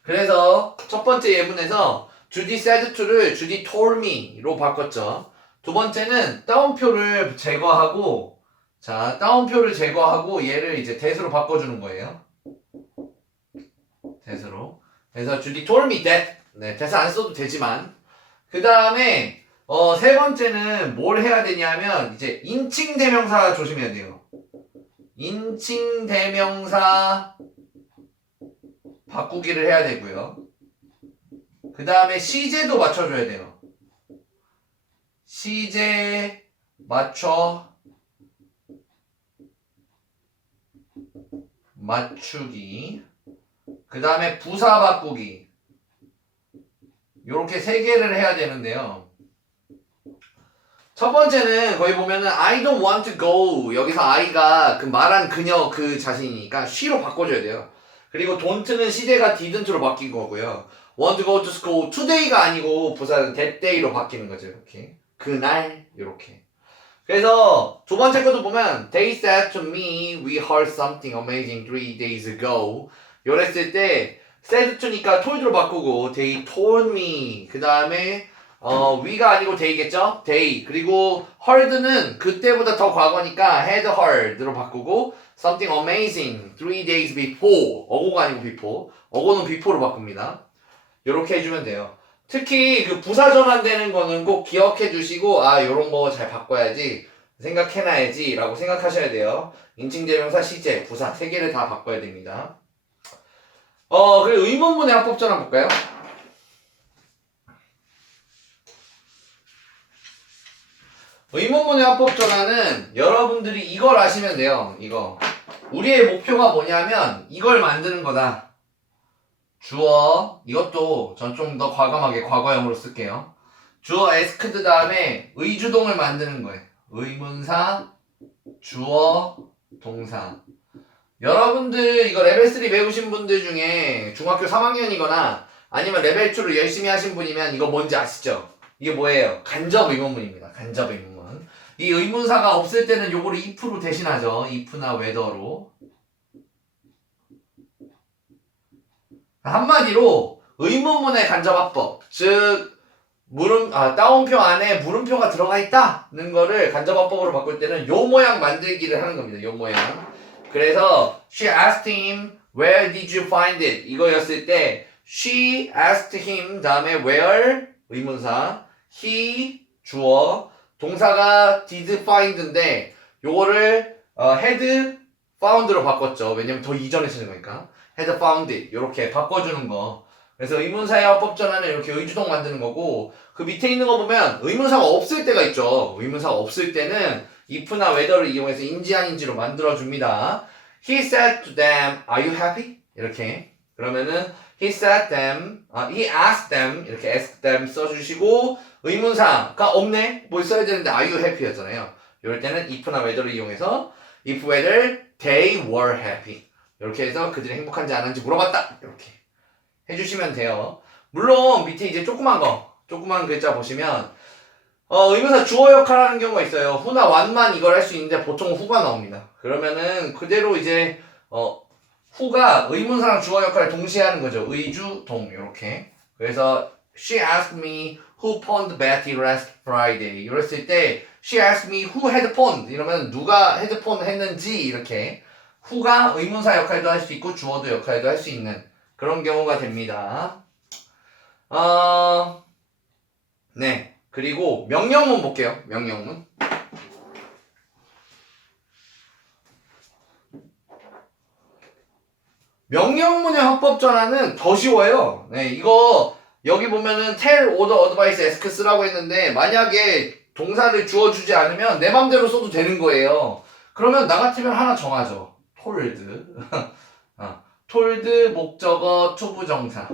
그래서 첫 번째 예문에서 Judy said to를 Judy told me로 바꿨죠. 두 번째는 따옴표를 제거하고 자 따옴표를 제거하고 얘를 이제 that으로 바꿔주는 거예요. that으로. 그래서 Judy told me that. 네, that 안 써도 되지만 그 다음에 세 번째는 뭘 해야 되냐면 이제 인칭 대명사 조심해야 돼요. 인칭 대명사 바꾸기를 해야 되고요. 그 다음에 시제도 맞춰줘야 돼요. 시제 맞추기. 그 다음에 부사 바꾸기. 요렇게 세 개를 해야 되는데요. 첫 번째는 거기 보면은 I don't want to go. 여기서 I가 그 말한 그녀 그 자신이니까 she로 바꿔줘야 돼요. 그리고 don't는 시제가 didn't로 바뀐 거고요. want to go to school today가 아니고 부사는 that day로 바뀌는 거죠. 이렇게 그날 이렇게. 그래서 두 번째 것도 보면 They said to me we heard something amazing 3 days ago. 이랬을 때 said to니까 told로 바꾸고 They told me. 그 다음에 we가 아니고 they겠죠? they. 그리고 heard는 그때보다 더 과거니까 had heard로 바꾸고 something amazing 3 days before. 어고가 아니고 before. 어고는 before로 바꿉니다. 이렇게 해주면 돼요. 특히 그 부사 전환되는 거는 꼭 기억해 주시고 아 요런 거 잘 바꿔야지 생각해놔야지 라고 생각하셔야 돼요. 인칭대명사, 시제, 부사 세 개를 다 바꿔야 됩니다. 그리고 의문문의 합법 전환 볼까요? 의문문의 합법 전환은 여러분들이 이걸 아시면 돼요. 이거 우리의 목표가 뭐냐면 이걸 만드는 거다. 주어 이것도 전 좀 더 과감하게 과거형으로 쓸게요. 주어 asked 다음에 의주동을 만드는 거예요. 의문사, 주어, 동사. 여러분들 이거 레벨 3 배우신 분들 중에 중학교 3학년이거나 아니면 레벨 2를 열심히 하신 분이면 이거 뭔지 아시죠? 이게 뭐예요? 간접 의문문입니다. 간접 의문문. 이 의문사가 없을 때는 요거를 if로 대신하죠. if나 whether로. 한마디로 의문문의 간접합법, 즉 따옴표 안에 물음표가 들어가 있다는 거를 간접합법으로 바꿀 때는 요 모양 만들기를 하는 겁니다. 요 모양. 그래서 she asked him where did you find it 이거였을 때 she asked him 다음에 where 의문사, he 주어, 동사가 did find인데 요거를 had found로 바꿨죠. 왜냐면 더 이전에 쓰는 거니까. had found it 이렇게 바꿔주는 거. 그래서 의문사의 합법 전환은 이렇게 의주동 만드는 거고 그 밑에 있는 거 보면 의문사가 없을 때가 있죠. 의문사가 없을 때는 if나 whether를 이용해서 인지 아닌지로 만들어줍니다. He said to them, are you happy? 이렇게 그러면은 he said them, he asked them 이렇게 ask them 써주시고 의문사가 없네? 뭘 써야 되는데 are you happy 였잖아요. 이럴 때는 if나 whether를 이용해서 if whether they were happy 이렇게 해서 그들이 행복한지 안 한지 물어봤다. 이렇게 해주시면 돼요. 물론 밑에 이제 조그만 글자 보시면 의문사 주어 역할 하는 경우가 있어요. 후나 완만 이걸 할 수 있는데 보통 후가 나옵니다. 그러면은 그대로 이제 후가 의문사랑 주어 역할을 동시에 하는 거죠. 의주, 동 이렇게. 그래서 she asked me who pawned Betty last Friday 이랬을 때 she asked me who had pawned 이러면 누가 had pawned 했는지 이렇게 후가 의문사 역할도 할 수 있고 주어도 역할도 할 수 있는 그런 경우가 됩니다. 네. 그리고 명령문 볼게요. 명령문. 명령문의 합법 전환은 더 쉬워요. 네, 이거 여기 보면은 tell, order, advise, ask 쓰라고 했는데 만약에 동사를 주어주지 않으면 내 맘대로 써도 되는 거예요. 그러면 나 같으면 하나 정하죠. told. told, 목적어, 투부정사.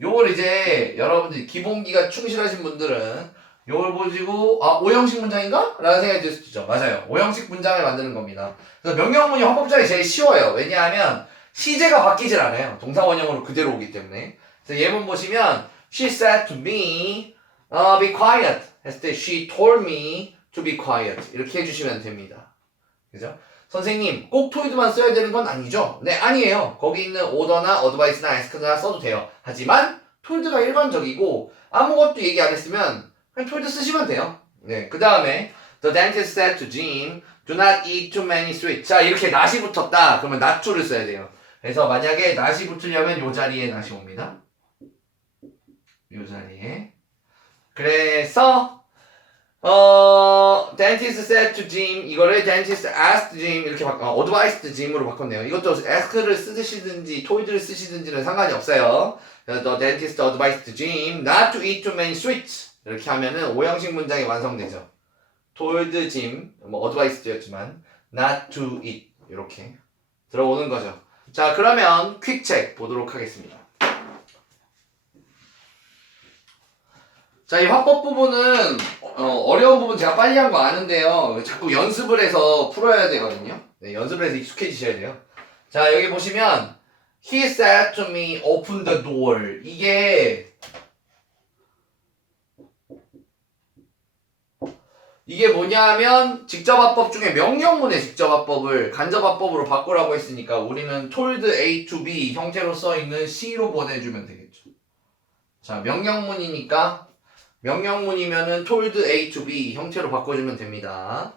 요걸 이제 여러분들 기본기가 충실하신 분들은 요걸 보시고 오형식 문장인가? 라는 생각이 들 수도 있죠. 맞아요. 오형식 문장을 만드는 겁니다. 그래서 명령문이 합법전이 제일 쉬워요. 왜냐하면 시제가 바뀌질 않아요. 동사 원형으로 그대로 오기 때문에. 그래서 예문 보시면 She said to me, be quiet. 했을 때 She told me to be quiet. 이렇게 해주시면 됩니다. 그죠? 선생님 꼭 told만 써야 되는 건 아니죠? 네, 아니에요. 거기 있는 order나 advice나 ask나 써도 돼요. 하지만 톨드가 일반적이고 아무것도 얘기 안 했으면 그냥 톨드 쓰시면 돼요. 네, 그 다음에 The dentist said to Jim, do not eat too many sweets. 자, 이렇게 not이 붙었다. 그러면 not to를 써야 돼요. 그래서 만약에 not이 붙으려면 요 자리에 not이 옵니다. 요 자리에. 그래서 dentist said to Jim 이거를 dentist asked Jim 이렇게 advised Jim으로 바꿨네요. 이것도 ask를 쓰시든지 told를 쓰시든지는 상관이 없어요. The dentist advised Jim not to eat too many sweets 이렇게 하면은 5형식 문장이 완성되죠. told Jim 뭐 advised였지만 not to eat 이렇게 들어오는 거죠. 자, 그러면 퀵 체크 보도록 하겠습니다. 자, 이 화법 부분은 어려운 부분 제가 빨리 한 거 아는데요. 자꾸 연습을 해서 풀어야 되거든요. 네, 연습을 해서 익숙해지셔야 돼요. 자, 여기 보시면 He said to me, open the door. 이게 뭐냐면 직접화법 중에 명령문의 직접화법을 간접화법으로 바꾸라고 했으니까 우리는 told A to B 형태로 써있는 C로 보내주면 되겠죠. 자, 명령문이면은 told A to B 형태로 바꿔주면 됩니다.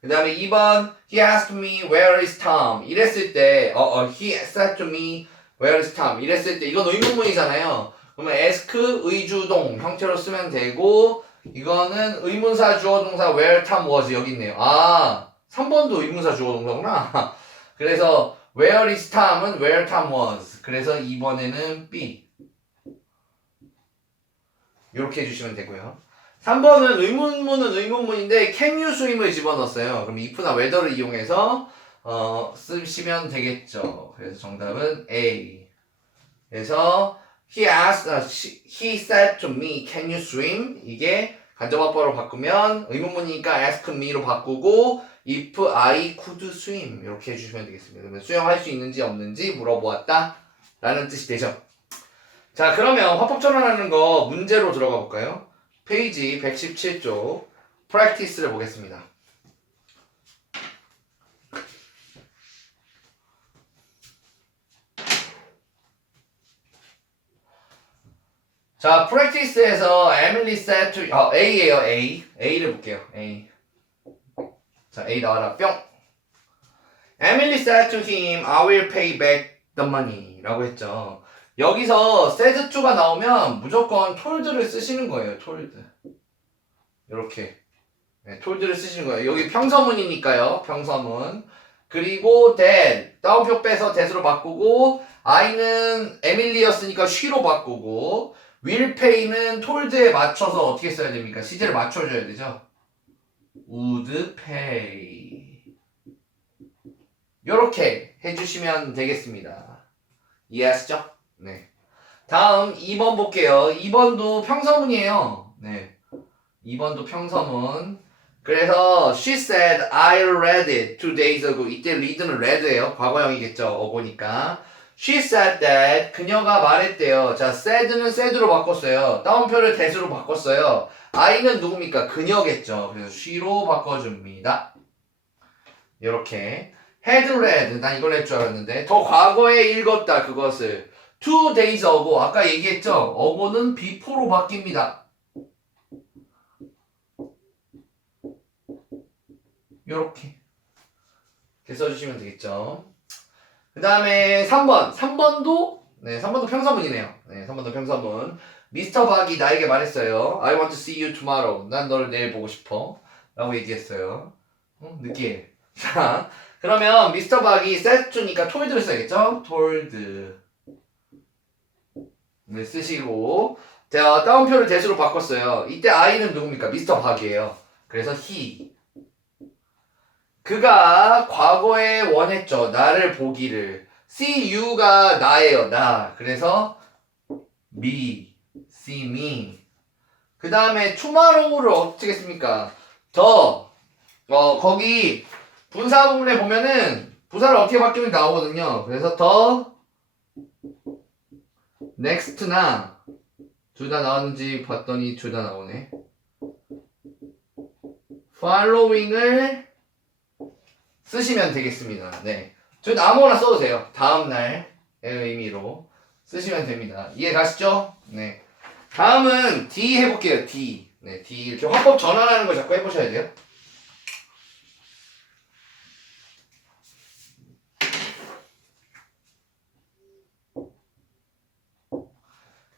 그 다음에 2번 He asked me where is Tom 이랬을 때 He said to me where is Tom 이랬을 때 이건 의문문이잖아요. 그러면 ask 의주동 형태로 쓰면 되고 이거는 의문사 주어동사 where Tom was 여기 있네요. 아 3번도 의문사 주어동사구나. 그래서 where is Tom은 where Tom was 그래서 2번에는 B 이렇게 해주시면 되고요. 3번은 의문문은 의문문인데 can you swim을 집어넣었어요. 그럼 if나 whether를 이용해서 쓰시면 되겠죠. 그래서 정답은 A. 그래서 he said to me, can you swim? 이게 간접화법으로 바꾸면 의문문이니까 ask me로 바꾸고 if I could swim 이렇게 해주시면 되겠습니다. 그러면 수영할 수 있는지 없는지 물어보았다 라는 뜻이 되죠. 자, 그러면 화법 전환하는 거 문제로 들어가 볼까요? 페이지 117쪽 practice를 보겠습니다. 자, practice에서 Emily said to A예요. A를 볼게요. A. 자, A 나와라. 뿅. Emily said to him, I will pay back the money 라고 했죠. 여기서 said to가 나오면 무조건 told를 쓰시는 거예요. told. 이렇게. 네, told를 쓰시는 거예요. 여기 평서문이니까요. 평서문. 그리고 that. 다운표 빼서 that으로 바꾸고 I는 에밀리였으니까 she로 바꾸고 will pay는 told에 맞춰서 어떻게 써야 됩니까? 시제를 맞춰줘야 되죠. would pay. 이렇게 해주시면 되겠습니다. 이해하시죠? 네. 다음 2번 볼게요. 2번도 평서문이에요. 네. 2번도 평서문. 그래서 she said I read it 2 days ago. 이때 read는 read예요. 과거형이겠죠. 어고니까. She said that 그녀가 말했대요. 자, said는 said로 바꿨어요. 다운표를 that으로 바꿨어요. I는 누굽니까? 그녀겠죠. 그래서 she로 바꿔줍니다. 이렇게 had read 난 이걸 할 줄 알았는데 더 과거에 읽었다 그것을 2 days ago 아까 얘기했죠. ago는 before로 바뀝니다. 요렇게 써주시면 되겠죠. 그 다음에 3번도 네 3번도 평서문이네요. 네 3번도 평서문. 미스터 박이 나에게 말했어요. I want to see you tomorrow. 난 너를 내일 보고 싶어 라고 얘기했어요. 느끼해. 자 그러면 미스터 박이 said to니까 told를 써야겠죠. told 네 쓰시고 다운표를 that으로 바꿨어요. 이때 I는 누굽니까? 미스터 박이에요. 그래서 he 그가 과거에 원했죠. 나를 보기를. see you가 나예요. 나. 그래서 me, see me. 그 다음에 tomorrow를 어떻게 씁니까? 거기 분사 부분에 보면은 부사를 어떻게 바뀌면 나오거든요. 그래서 next나 둘 다 나왔는지 봤더니 둘 다 나오네. following을 쓰시면 되겠습니다. 네. 저희 아무거나 써도 돼요. 다음날의 의미로. 쓰시면 됩니다. 이해 가시죠? 네. 다음은 D 해볼게요. D. 네, D 이렇게 화법 전환하는 거 자꾸 해보셔야 돼요.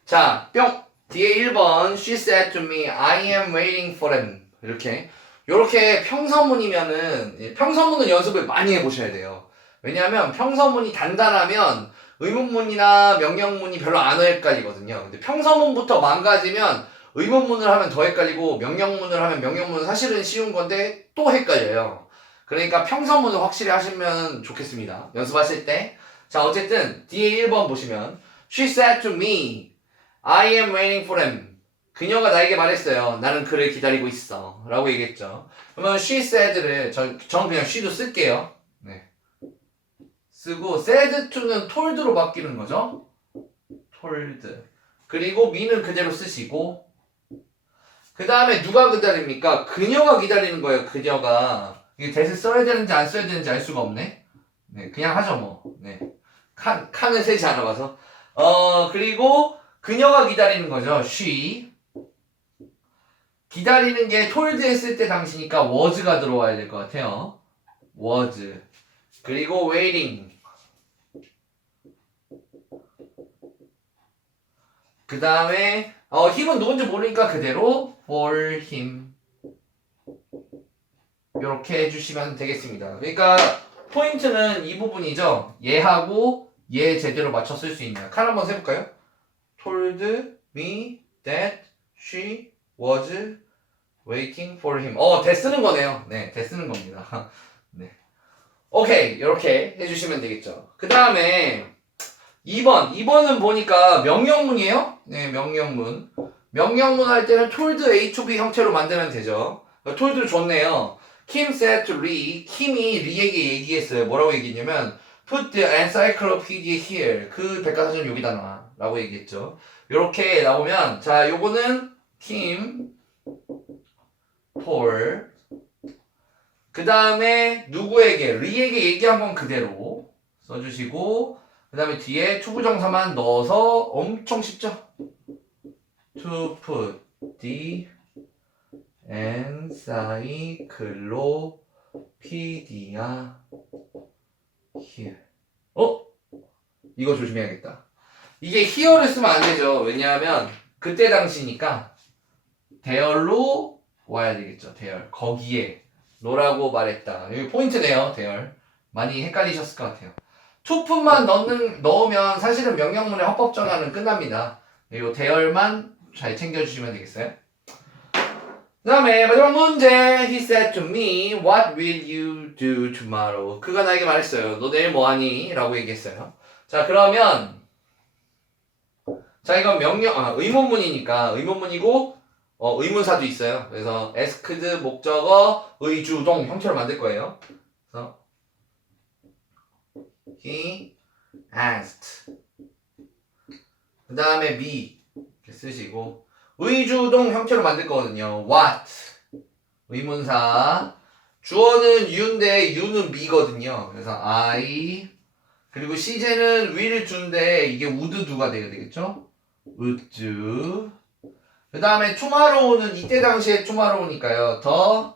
자, 뿅. D의 1번. She said to me, I am waiting for them. 이렇게. 요렇게 평서문이면은, 평서문은 연습을 많이 해보셔야 돼요. 왜냐하면 평서문이 단단하면 의문문이나 명령문이 별로 안 헷갈리거든요. 근데 평서문부터 망가지면 의문문을 하면 더 헷갈리고 명령문을 하면 명령문은 사실은 쉬운 건데 또 헷갈려요. 그러니까 평서문을 확실히 하시면 좋겠습니다. 연습하실 때. 자, 어쨌든 D의 1번 보시면 She said to me, I am waiting for him. 그녀가 나에게 말했어요. 나는 그를 기다리고 있어. 라고 얘기했죠. 그러면 she said를 전 그냥 she도 쓸게요. 네. 쓰고 said to는 told로 바뀌는 거죠. told. 그리고 me는 그대로 쓰시고 그 다음에 누가 기다립니까? 그녀가 기다리는 거예요. 그녀가. 이게 대세 써야 되는지 안 써야 되는지 알 수가 없네. 네, 그냥 하죠 뭐. 네. 칸을 세지 않아봐서. 그리고 그녀가 기다리는 거죠. she. 기다리는 게 told 했을 때 당시니까 was가 들어와야 될 것 같아요. was. 그리고 waiting. 그 다음에 him은 누군지 모르니까 그대로 for him. 이렇게 해주시면 되겠습니다. 그러니까 포인트는 이 부분이죠. 얘하고 얘 제대로 맞춰 쓸 수 있냐. 칸 한번 세볼까요? told me that she was waiting for him. 대 쓰는 거네요. 네, 대 쓰는 겁니다. 네. 오케이, 이렇게 해주시면 되겠죠. 그 다음에 2번은 보니까 명령문이에요. 네, 명령문. 명령문 할 때는 told A to B 형태로 만들면 되죠. told를 줬네요. Kim said to Lee. 킴이 리에게 얘기했어요. 뭐라고 얘기했냐면 put the encyclopedia here. 그 백과사전 여기다 놔. 라고 얘기했죠. 요렇게 나오면 자, 요거는 Kim told. 그 다음에 누구에게? 리에게 얘기한 건 그대로 써주시고 그 다음에 뒤에 투부정사만 넣어서 엄청 쉽죠? To put the encyclopedia here. 이거 조심해야겠다. 이게 here를 쓰면 안 되죠. 왜냐하면 그때 당시니까 there로 와야 되겠죠. there. 거기에 노라고 말했다. 여기 포인트네요. there. 많이 헷갈리셨을 것 같아요. to뿐만 넣으면 사실은 명령문의 합법 전환은 끝납니다. 이 there만 잘 챙겨주시면 되겠어요. 그 다음에 마지막 문제. He said to me, what will you do tomorrow? 그가 나에게 말했어요. 너 내일 뭐하니? 라고 얘기했어요. 자, 그러면 자, 이건 의문문이니까 의문문이고 의문사도 있어요. 그래서 asked 목적어 의주동 형태로 만들 거예요. 그래서 he asked. 그 다음에 me 이렇게 쓰시고 의주동 형태로 만들 거거든요. what 의문사. 주어는 you인데 you는 me거든요. 그래서 I. 그리고 시제는 will do인데 이게 would do가 돼야 되겠죠? would do. 그 다음에 tomorrow는 이때 당시에 tomorrow니까요. the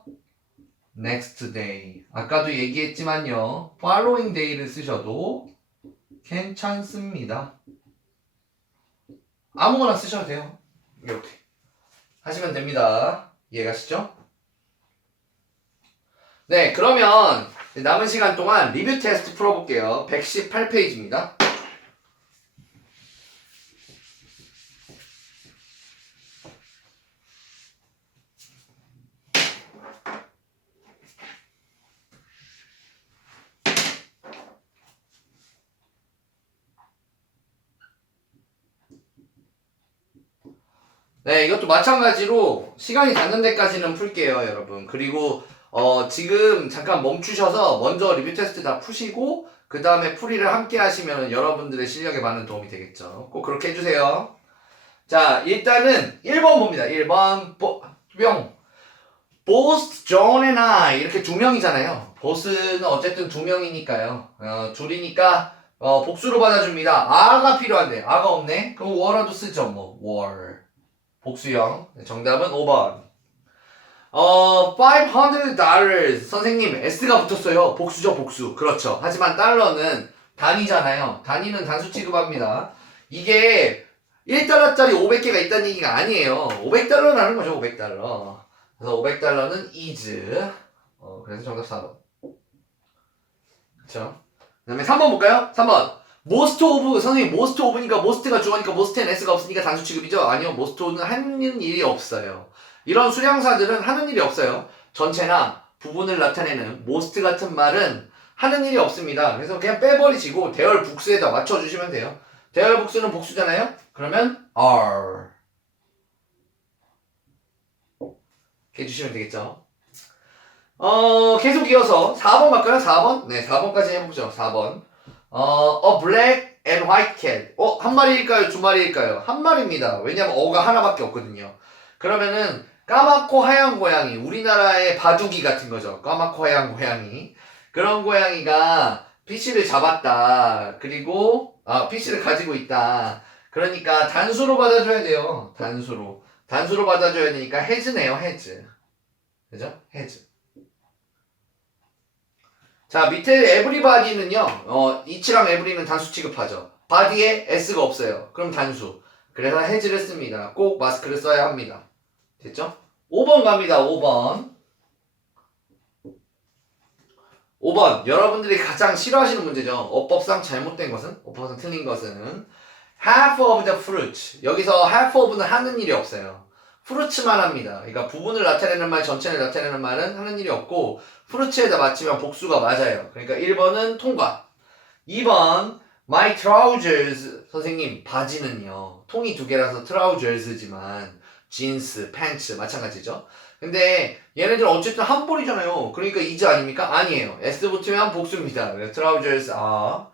next day. 아까도 얘기했지만요. following day를 쓰셔도 괜찮습니다. 아무거나 쓰셔도 돼요. 이렇게 하시면 됩니다. 이해가시죠? 네, 그러면 남은 시간 동안 리뷰 테스트 풀어볼게요. 118페이지입니다. 네, 이것도 마찬가지로 시간이 닿는 데까지는 풀게요, 여러분. 그리고 지금 잠깐 멈추셔서 먼저 리뷰 테스트 다 푸시고 그 다음에 풀이를 함께 하시면 여러분들의 실력에 많은 도움이 되겠죠. 꼭 그렇게 해주세요. 자, 일단은 1번 봅니다. 1번 뿅. Both John and I 이렇게 두 명이잖아요. both는 어쨌든 두 명이니까요. 둘이니까 복수로 받아줍니다. are가 필요한데 are가 없네. 그럼 were라도 쓰죠. 뭐 were. 복수형. 네, 정답은 5번. $500. 선생님, S가 붙었어요. 복수죠, 복수. 그렇죠. 하지만 달러는 단위잖아요. 단위는 단수 취급합니다. 이게 1달러짜리 500개가 있다는 얘기가 아니에요. 500달러라는 거죠, 500달러. 그래서 500달러는 is. 그래서 정답 4번. 그쵸? 그 다음에 3번 볼까요? 3번. most of, 선생님, most of니까 most가 주어니까 most엔 S가 없으니까 단수 취급이죠? 아니요, most는 하는 일이 없어요. 이런 수량사들은 하는 일이 없어요. 전체나 부분을 나타내는 most 같은 말은 하는 일이 없습니다. 그래서 그냥 빼버리시고 대열 복수에다 맞춰주시면 돼요. 대열 복수는 복수잖아요? 그러면 are 이렇게 해주시면 되겠죠. 계속 이어서 4번 갈까요? 4번? 네, 4번까지 해보죠. 4번. A black and white cat. 한 마리일까요? 두 마리일까요? 한 마리입니다. 왜냐면 어가 하나밖에 없거든요. 그러면은 까맣고 하얀 고양이, 우리나라의 바둑이 같은 거죠. 까맣고 하얀 고양이. 그런 고양이가 피쉬를 잡았다. 그리고 피쉬를 가지고 있다. 그러니까 단수로 받아줘야 돼요. 단수로. 단수로 받아줘야 되니까 has네요. has. 그죠? has. 자, 밑에 everybody는요. each랑 every는 단수 취급하죠. body에 s가 없어요. 그럼 단수. 그래서 has를 씁니다. 꼭 마스크를 써야 합니다. 됐죠? 5번 갑니다. 5번. 5번. 여러분들이 가장 싫어하시는 문제죠. 어법상 잘못된 것은? 어법상 틀린 것은? half of the fruit. 여기서 half of는 하는 일이 없어요. fruits만 합니다. 그러니까 부분을 나타내는 말, 전체를 나타내는 말은 하는 일이 없고 fruits에다 맞추면 복수가 맞아요. 그러니까 1번은 통과. 2번 my trousers. 선생님, 바지는요. 통이 두 개라서 trousers지만 진스, 팬츠 마찬가지죠. 근데 얘네들 어쨌든 한 벌이잖아요. 그러니까 is 아닙니까? 아니에요. S 붙으면 복수입니다. trousers are.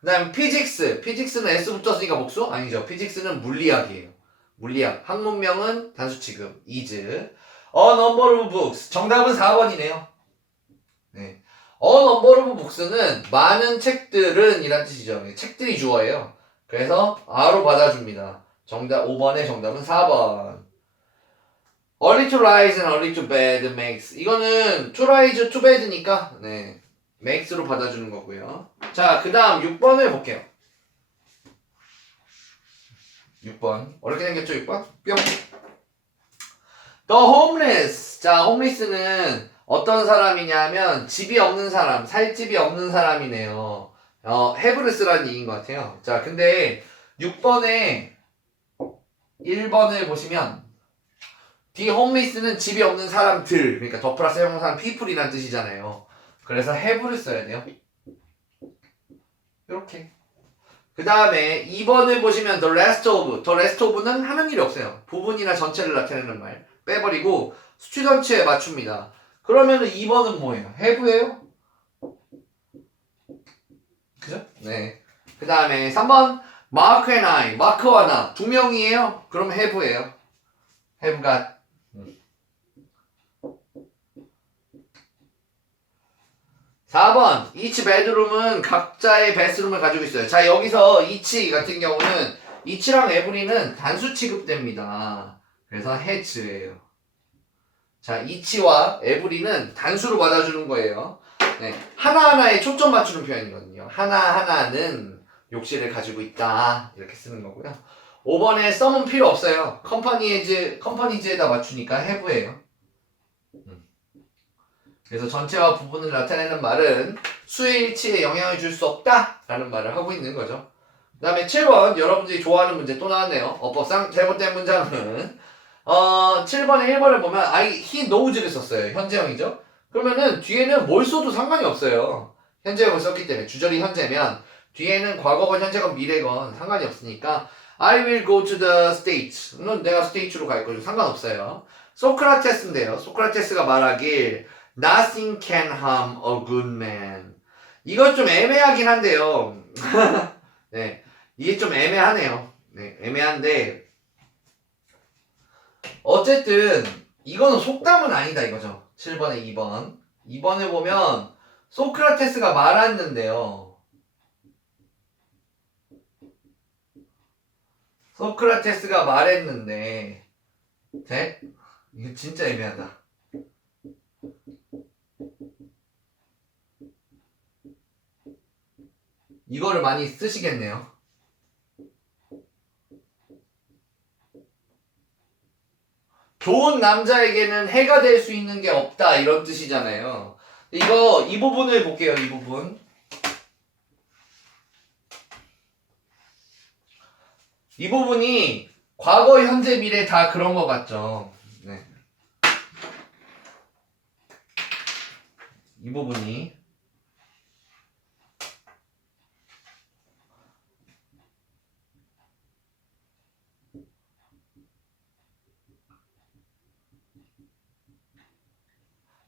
그 다음 physics. physics는 S 붙었으니까 복수? 아니죠. physics는 물리학이에요. 물리학. 학문명은 단수 취급. is. A number of books. 정답은 4번이네요. 네. A number of books는 많은 책들은 이란 뜻이죠. 책들이 주어예요. 그래서 R로 받아줍니다. 정답 5번의 정답은 4번. early to rise and early to bed makes. 이거는 to rise, to bed니까 네, makes로 받아주는 거고요. 자, 그 다음 6번을 볼게요. 6번. 어렵게 생겼죠, 6번? 뿅. The homeless. 자, homeless는 어떤 사람이냐면 집이 없는 사람, 살 집이 없는 사람이네요. have를 쓰라는 얘기인 것 같아요. 자, 근데 6번에 1번을 보시면 The homeless는 집이 없는 사람들, 그러니까 더 플러스 형용사는 people이란 뜻이잖아요. 그래서 have를 써야 돼요. 이렇게. 그 다음에 2번을 보시면 the rest of는 하는 일이 없어요. 부분이나 전체를 나타내는 말 빼버리고 수치 전체에 맞춥니다. 그러면은 2번은 뭐예요? have예요? 그죠? 네. 그 다음에 3번 Mark and I, 마크와 나 두 명이에요? 그럼 have예요. have got. 4번 each bedroom은 각자의 베스룸을 가지고 있어요. 자, 여기서 each 같은 경우는 each랑 every는 단수 취급됩니다. 그래서 has예요. 자, each와 every는 단수로 받아주는 거예요. 네, 하나하나에 초점 맞추는 표현이거든요. 하나하나는 욕실을 가지고 있다 이렇게 쓰는 거고요. 5번에 some은 필요 없어요. companies에다 맞추니까 have예요. 그래서 전체와 부분을 나타내는 말은 수의 일치에 영향을 줄 수 없다 라는 말을 하고 있는 거죠. 그 다음에 7번 여러분들이 좋아하는 문제 또 나왔네요. 어법상 잘못된 문장은 7번에 1번을 보면 he knows를 썼어요. 현재형이죠. 그러면은 뒤에는 뭘 써도 상관이 없어요. 현재형을 썼기 때문에 주절이 현재면 뒤에는 과거건 현재건 미래건 상관이 없으니까 I will go to the States. 내가 스테이츠로 갈 거죠. 상관없어요. 소크라테스인데요. 소크라테스가 말하길 Nothing can harm a good man. 이건 좀 애매하긴 한데요. 네, 이게 좀 애매하네요. 네, 애매한데 어쨌든 이거는 속담은 아니다 이거죠. 7번에 2번. 2번에 보면 소크라테스가 말했는데요. 소크라테스가 말했는데 돼? 이거 진짜 애매하다. 이거를 많이 쓰시겠네요. 좋은 남자에게는 해가 될 수 있는 게 없다 이런 뜻이잖아요. 이 부분을 볼게요. 이 부분. 이 부분이 과거, 현재, 미래 다 그런 거 같죠. 네. 이 부분이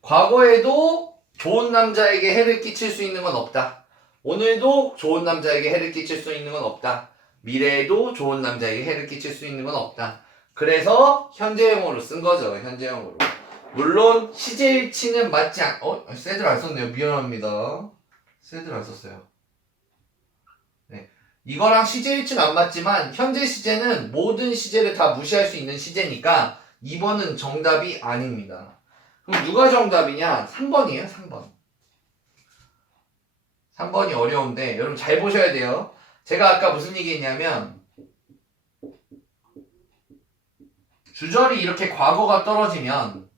과거에도 좋은 남자에게 해를 끼칠 수 있는 건 없다. 오늘도 좋은 남자에게 해를 끼칠 수 있는 건 없다. 미래에도 좋은 남자에게 해를 끼칠 수 있는 건 없다. 그래서 현재형으로 쓴 거죠. 현재형으로. 물론 시제일치는 맞지 않... 세들 안 썼네요. 미안합니다. 세들 안 썼어요. 네. 이거랑 시제일치는 안 맞지만 현재 시제는 모든 시제를 다 무시할 수 있는 시제니까 2번은 정답이 아닙니다. 그럼 누가 정답이냐? 3번이에요. 3번. 3번이 어려운데 여러분 잘 보셔야 돼요. 제가 아까 무슨 얘기 했냐면 주절이 이렇게 과거가 떨어지면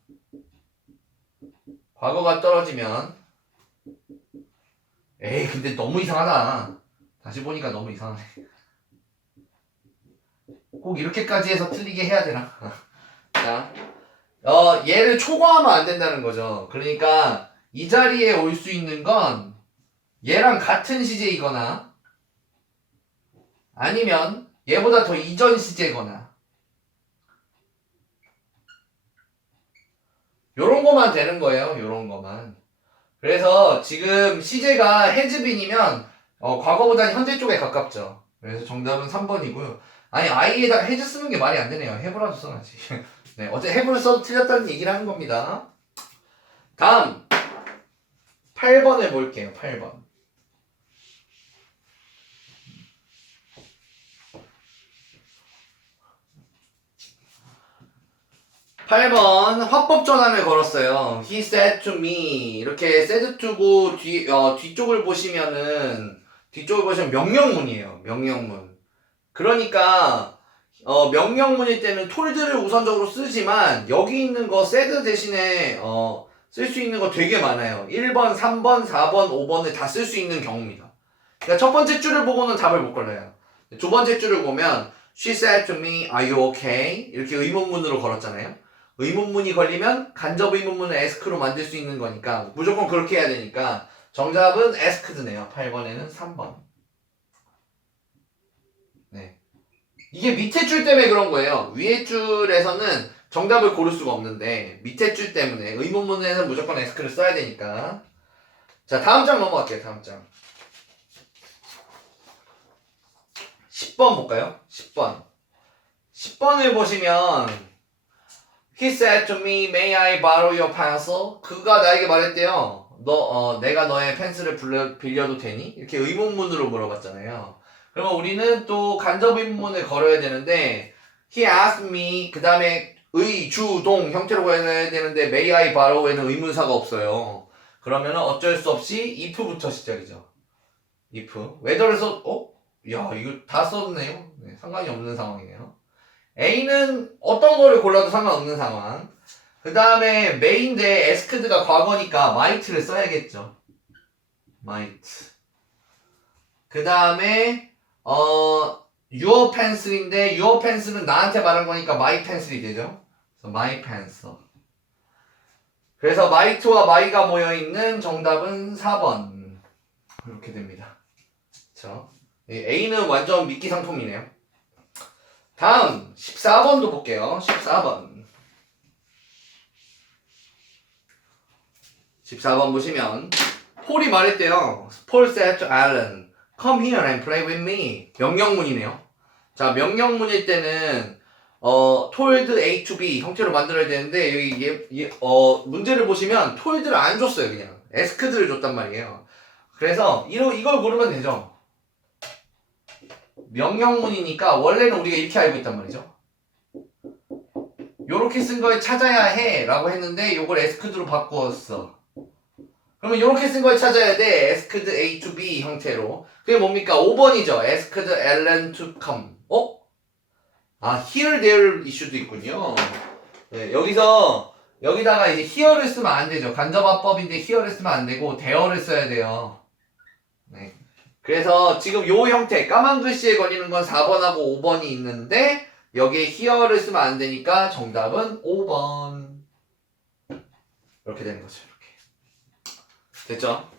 에이 근데 너무 이상하다. 다시 보니까 너무 이상하네. 꼭 이렇게까지 해서 틀리게 해야 되나? 자, 얘를 초과하면 안 된다는 거죠. 그러니까 이 자리에 올 수 있는 건 얘랑 같은 시제이거나 아니면 얘보다 더 이전 시제거나 요런 거만 되는 거예요. 요런 거만. 그래서 지금 시제가 해즈빈이면 과거보다는 현재 쪽에 가깝죠. 그래서 정답은 3번이고요. 아니 I에다가 해즈 쓰는 게 말이 안 되네요. 해브라도 써야지. 네, 어제 해브를 써도 틀렸다는 얘기를 하는 겁니다. 다음 8번을 볼게요. 8번. 8번 화법 전환을 걸었어요. He said to me 이렇게 said to고 뒤쪽을 보시면 명령문이에요. 명령문. 그러니까 명령문일 때는 told를 우선적으로 쓰지만 여기 있는 거 said 대신에 쓸 수 있는 거 되게 많아요. 1번, 3번, 4번, 5번을 다 쓸 수 있는 경우입니다. 그러니까 첫 번째 줄을 보고는 답을 못 걸어요. 두 번째 줄을 보면 She said to me, are you okay? 이렇게 의문문으로 걸었잖아요. 의문문이 걸리면 간접 의문문을 ask로 만들 수 있는 거니까 무조건 그렇게 해야 되니까 정답은 asked네요. 8번에는 3번. 네. 이게 밑에 줄 때문에 그런 거예요. 위에 줄에서는 정답을 고를 수가 없는데 밑에 줄 때문에 의문문에는 무조건 ask를 써야 되니까. 자, 다음 장 넘어갈게요. 다음 장. 10번 볼까요? 10번. 10번을 보시면 He said to me, may I borrow your pencil? 그가 나에게 말했대요. 내가 너의 펜슬을 빌려도 되니? 이렇게 의문문으로 물어봤잖아요. 그러면 우리는 또 간접 의문문을 걸어야 되는데 He asked me, 그 다음에 의, 주, 동 형태로 걸어야 되는데 may I borrow에는 의문사가 없어요. 그러면 어쩔 수 없이 if부터 시작이죠. if. whether를 야, 이거 다 썼네요. 네, 상관이 없는 상황이에요. A는 어떤 거를 골라도 상관없는 상황. 그 다음에 may인데 asked가 과거니까 might를 써야겠죠. might. 그 다음에 your pencil인데 your pencil은 나한테 말한 거니까 my pencil이 되죠. 그래서 my pencil. 그래서 might와 my가 모여있는 정답은 4번. 이렇게 됩니다. 그렇죠? A는 완전 미끼 상품이네요. 다음 14번도 볼게요. 14번. 14번 보시면 폴이 말했대요. Paul said to Alan, come here and play with me. 명령문이네요. 자, 명령문일 때는 told A to B 형태로 만들어야 되는데 여기 문제를 보시면 told를 안 줬어요. 그냥 asked를 줬단 말이에요. 그래서 이걸 고르면 되죠. 명령문이니까 원래는 우리가 이렇게 알고 있단 말이죠. 요렇게 쓴 걸 찾아야 해 라고 했는데 요걸 asked로 바꾸었어. 그러면 요렇게 쓴 걸 찾아야 돼. asked A to B 형태로. 그게 뭡니까? 5번이죠. asked Ellen to come. here, there 이슈도 있군요. 네, 여기다가 이제 here를 쓰면 안 되죠. 간접화법인데 here를 쓰면 안 되고 there를 써야 돼요. 네. 그래서 지금 요 형태, 까만 글씨에 걸리는 건 4번하고 5번이 있는데 여기에 here를 쓰면 안 되니까 정답은 5번. 이렇게 되는 거죠. 이렇게. 됐죠?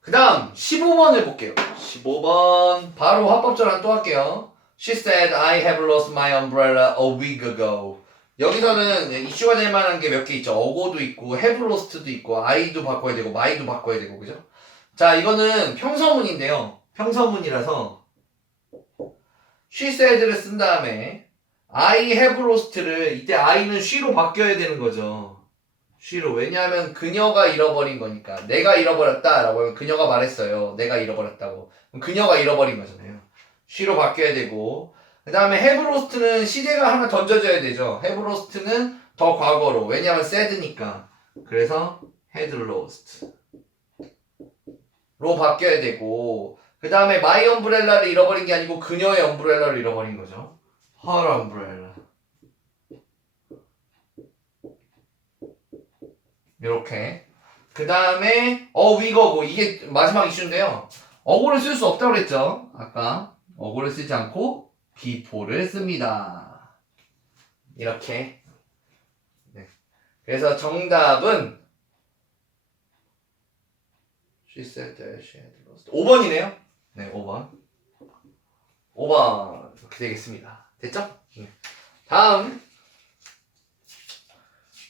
그 다음 15번을 볼게요. 15번 바로 화법전환 또 할게요. She said I have lost my umbrella a week ago. 여기서는 이슈가 될 만한 게 몇 개 있죠. 어고도 있고 have lost도 있고 I도 바꿔야 되고 my도 바꿔야 되고 그죠? 자 이거는 평서문인데요. 평서문이라서 she said를 쓴 다음에 I have lost를 이때 I는 she로 바뀌어야 되는 거죠. she로. 왜냐하면 그녀가 잃어버린 거니까. 내가 잃어버렸다 라고 하면 그녀가 말했어요. 내가 잃어버렸다고. 그럼 그녀가 잃어버린 거잖아요. she로 바뀌어야 되고 그 다음에 have lost는 시제가 하나 던져져야 되죠. have lost는 더 과거로. 왜냐하면 said니까. 그래서 had lost 로 바뀌어야 되고 그 다음에 my umbrella를 잃어버린 게 아니고 그녀의 umbrel라를 잃어버린 거죠. her umbrella. 이렇게. 그 다음에 위거고 이게 마지막 이슈인데요. 어고를 쓸 수 없다고 그랬죠. 아까 어고를 쓰지 않고 before를 씁니다. 이렇게. 네. 그래서 정답은 she said that she had lost 5번이네요. 네, 5번. 5번 이렇게 되겠습니다. 됐죠? 네. 다음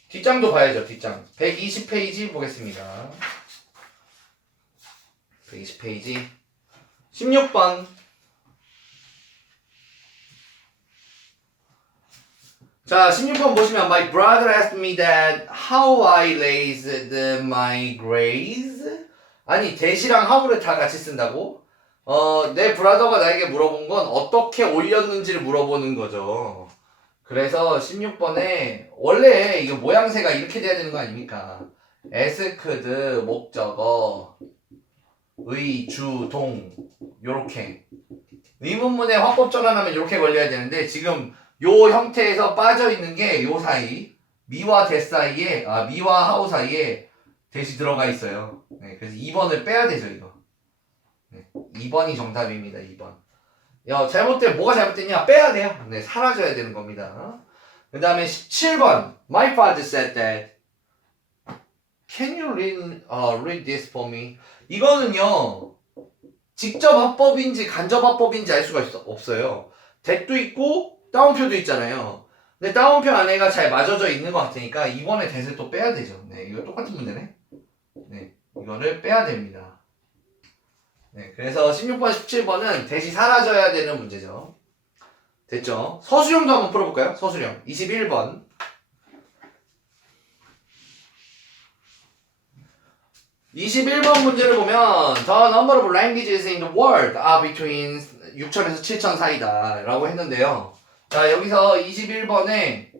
뒷장도 봐야죠. 뒷장 120페이지 보겠습니다. 120페이지 16번. 자 16번 보시면 My brother asked me that how I raised my grades. 아니 대시랑 how를 다 같이 쓴다고? 내 브라더가 나에게 물어본 건 어떻게 올렸는지를 물어보는 거죠. 그래서 16번에 원래 이거 모양새가 이렇게 돼야 되는 거 아닙니까? asked 목적어 의, 주, 동 요렇게 의문문에 화법 전환하면 이렇게 걸려야 되는데 지금 요 형태에서 빠져있는 게 요 사이 미와 대 사이에 미와 하우 사이에 대시 들어가 있어요. 네, 그래서 2번을 빼야 되죠 이거. 네, 2번이 정답입니다. 2번. 뭐가 잘못됐냐? 빼야 돼요. 네, 사라져야 되는 겁니다. 그 다음에 17번. My father said that. Can you read this for me? 이거는요. 직접 합법인지 간접 합법인지 알 수가 없어요. that도 있고 따옴표도 있잖아요. 근데 따옴표 안에가 잘 맞아져 있는 것 같으니까 이번에 that을 또 빼야 되죠. 네, 이거 똑같은 문제네. 네, 이거를 빼야 됩니다. 네, 그래서 16번, 17번은 that이 사라져야 되는 문제죠. 됐죠? 서술형도 한번 풀어볼까요? 서술형 21번. 문제를 보면 The number of languages in the world are between 6천에서 7천 사이다 라고 했는데요. 자 여기서 21번에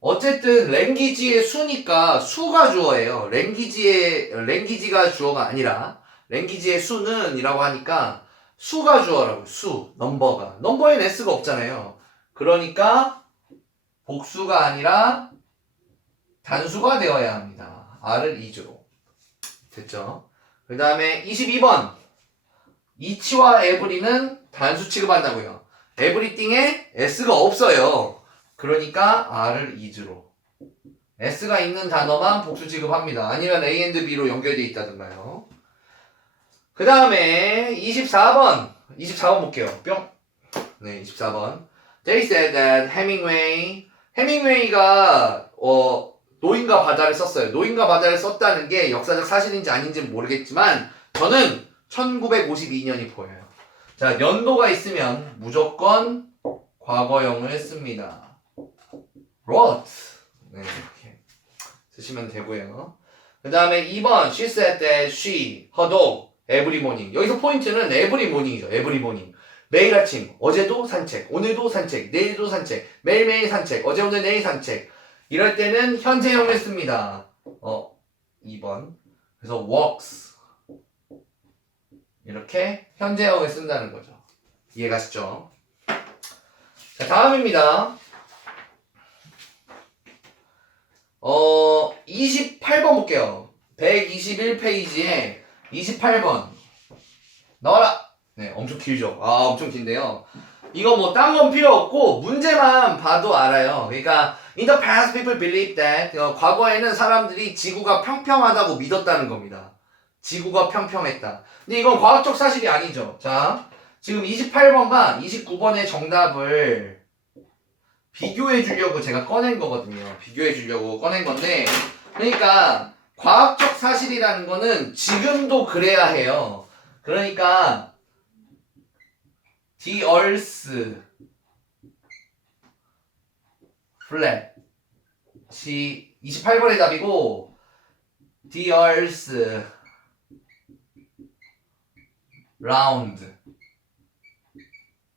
어쨌든 랭귀지의 수니까 수가 주어예요. 랭귀지가 주어가 아니라 랭귀지의 수는 이라고 하니까 수가 주어라고. 넘버에는 s가 없잖아요. 그러니까 복수가 아니라 단수가 되어야 합니다. r을 2주로. 됐죠? 그 다음에 22번 each와 every는 단수 취급한다고요. everything에 s가 없어요. 그러니까 r을 2주로. s가 있는 단어만 복수 취급합니다. 아니면 a and b로 연결되어 있다든가요. 그 다음에 24번 볼게요. 뿅. 네, 24번. They said that 해밍웨이가 노인과 바다를 썼어요. 노인과 바다를 썼다는 게 역사적 사실인지 아닌지는 모르겠지만 저는 1952년이 보여요. 자, 연도가 있으면 무조건 과거형을 씁니다. wrote. 네, 이렇게 쓰시면 되고요. 그 다음에 2번 She said that her dog every morning. 여기서 포인트는 every morning이죠. every morning. 매일 아침, 어제도 산책, 오늘도 산책, 내일도 산책, 매일매일 산책, 어제 오늘 내일 산책. 이럴 때는 현재형을 씁니다. 2번. 그래서 walks. 이렇게 현재형을 쓴다는 거죠. 이해가시죠? 자, 다음입니다. 28번 볼게요. 121페이지에 28번. 나와라! 네, 엄청 길죠? 엄청 긴데요. 이거 뭐 딴 건 필요 없고 문제만 봐도 알아요. 그러니까 in the past people believed that 과거에는 사람들이 지구가 평평하다고 믿었다는 겁니다. 지구가 평평했다. 근데 이건 과학적 사실이 아니죠. 자, 지금 28번과 29번의 정답을 비교해 주려고 제가 꺼낸 거거든요. 비교해 주려고 꺼낸 건데, 그러니까 과학적 사실이라는 거는 지금도 그래야 해요. 그러니까 the earth flat 28번의 답이고 the earth round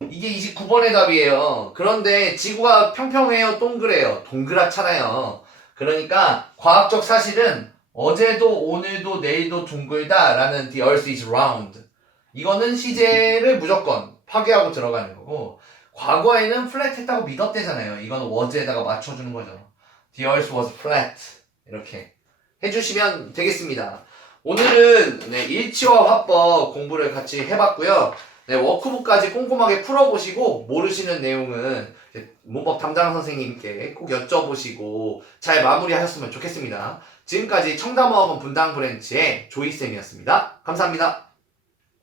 이게 29번의 답이에요. 그런데 지구가 평평해요? 동그래요? 동그랗잖아요. 그러니까 과학적 사실은 어제도 오늘도 내일도 둥글다 라는 the earth is round 이거는 시제를 무조건 파괴하고 들어가는 거고 과거에는 flat 했다고 믿었대잖아요. 이건 was에다가 맞춰주는 거죠. the earth was flat 이렇게 해주시면 되겠습니다. 오늘은 일치와 화법 공부를 같이 해봤고요. 워크북까지 꼼꼼하게 풀어보시고 모르시는 내용은 문법 담당 선생님께 꼭 여쭤보시고 잘 마무리하셨으면 좋겠습니다. 지금까지 청담어학원 분당 브랜치의 조이쌤이었습니다. 감사합니다.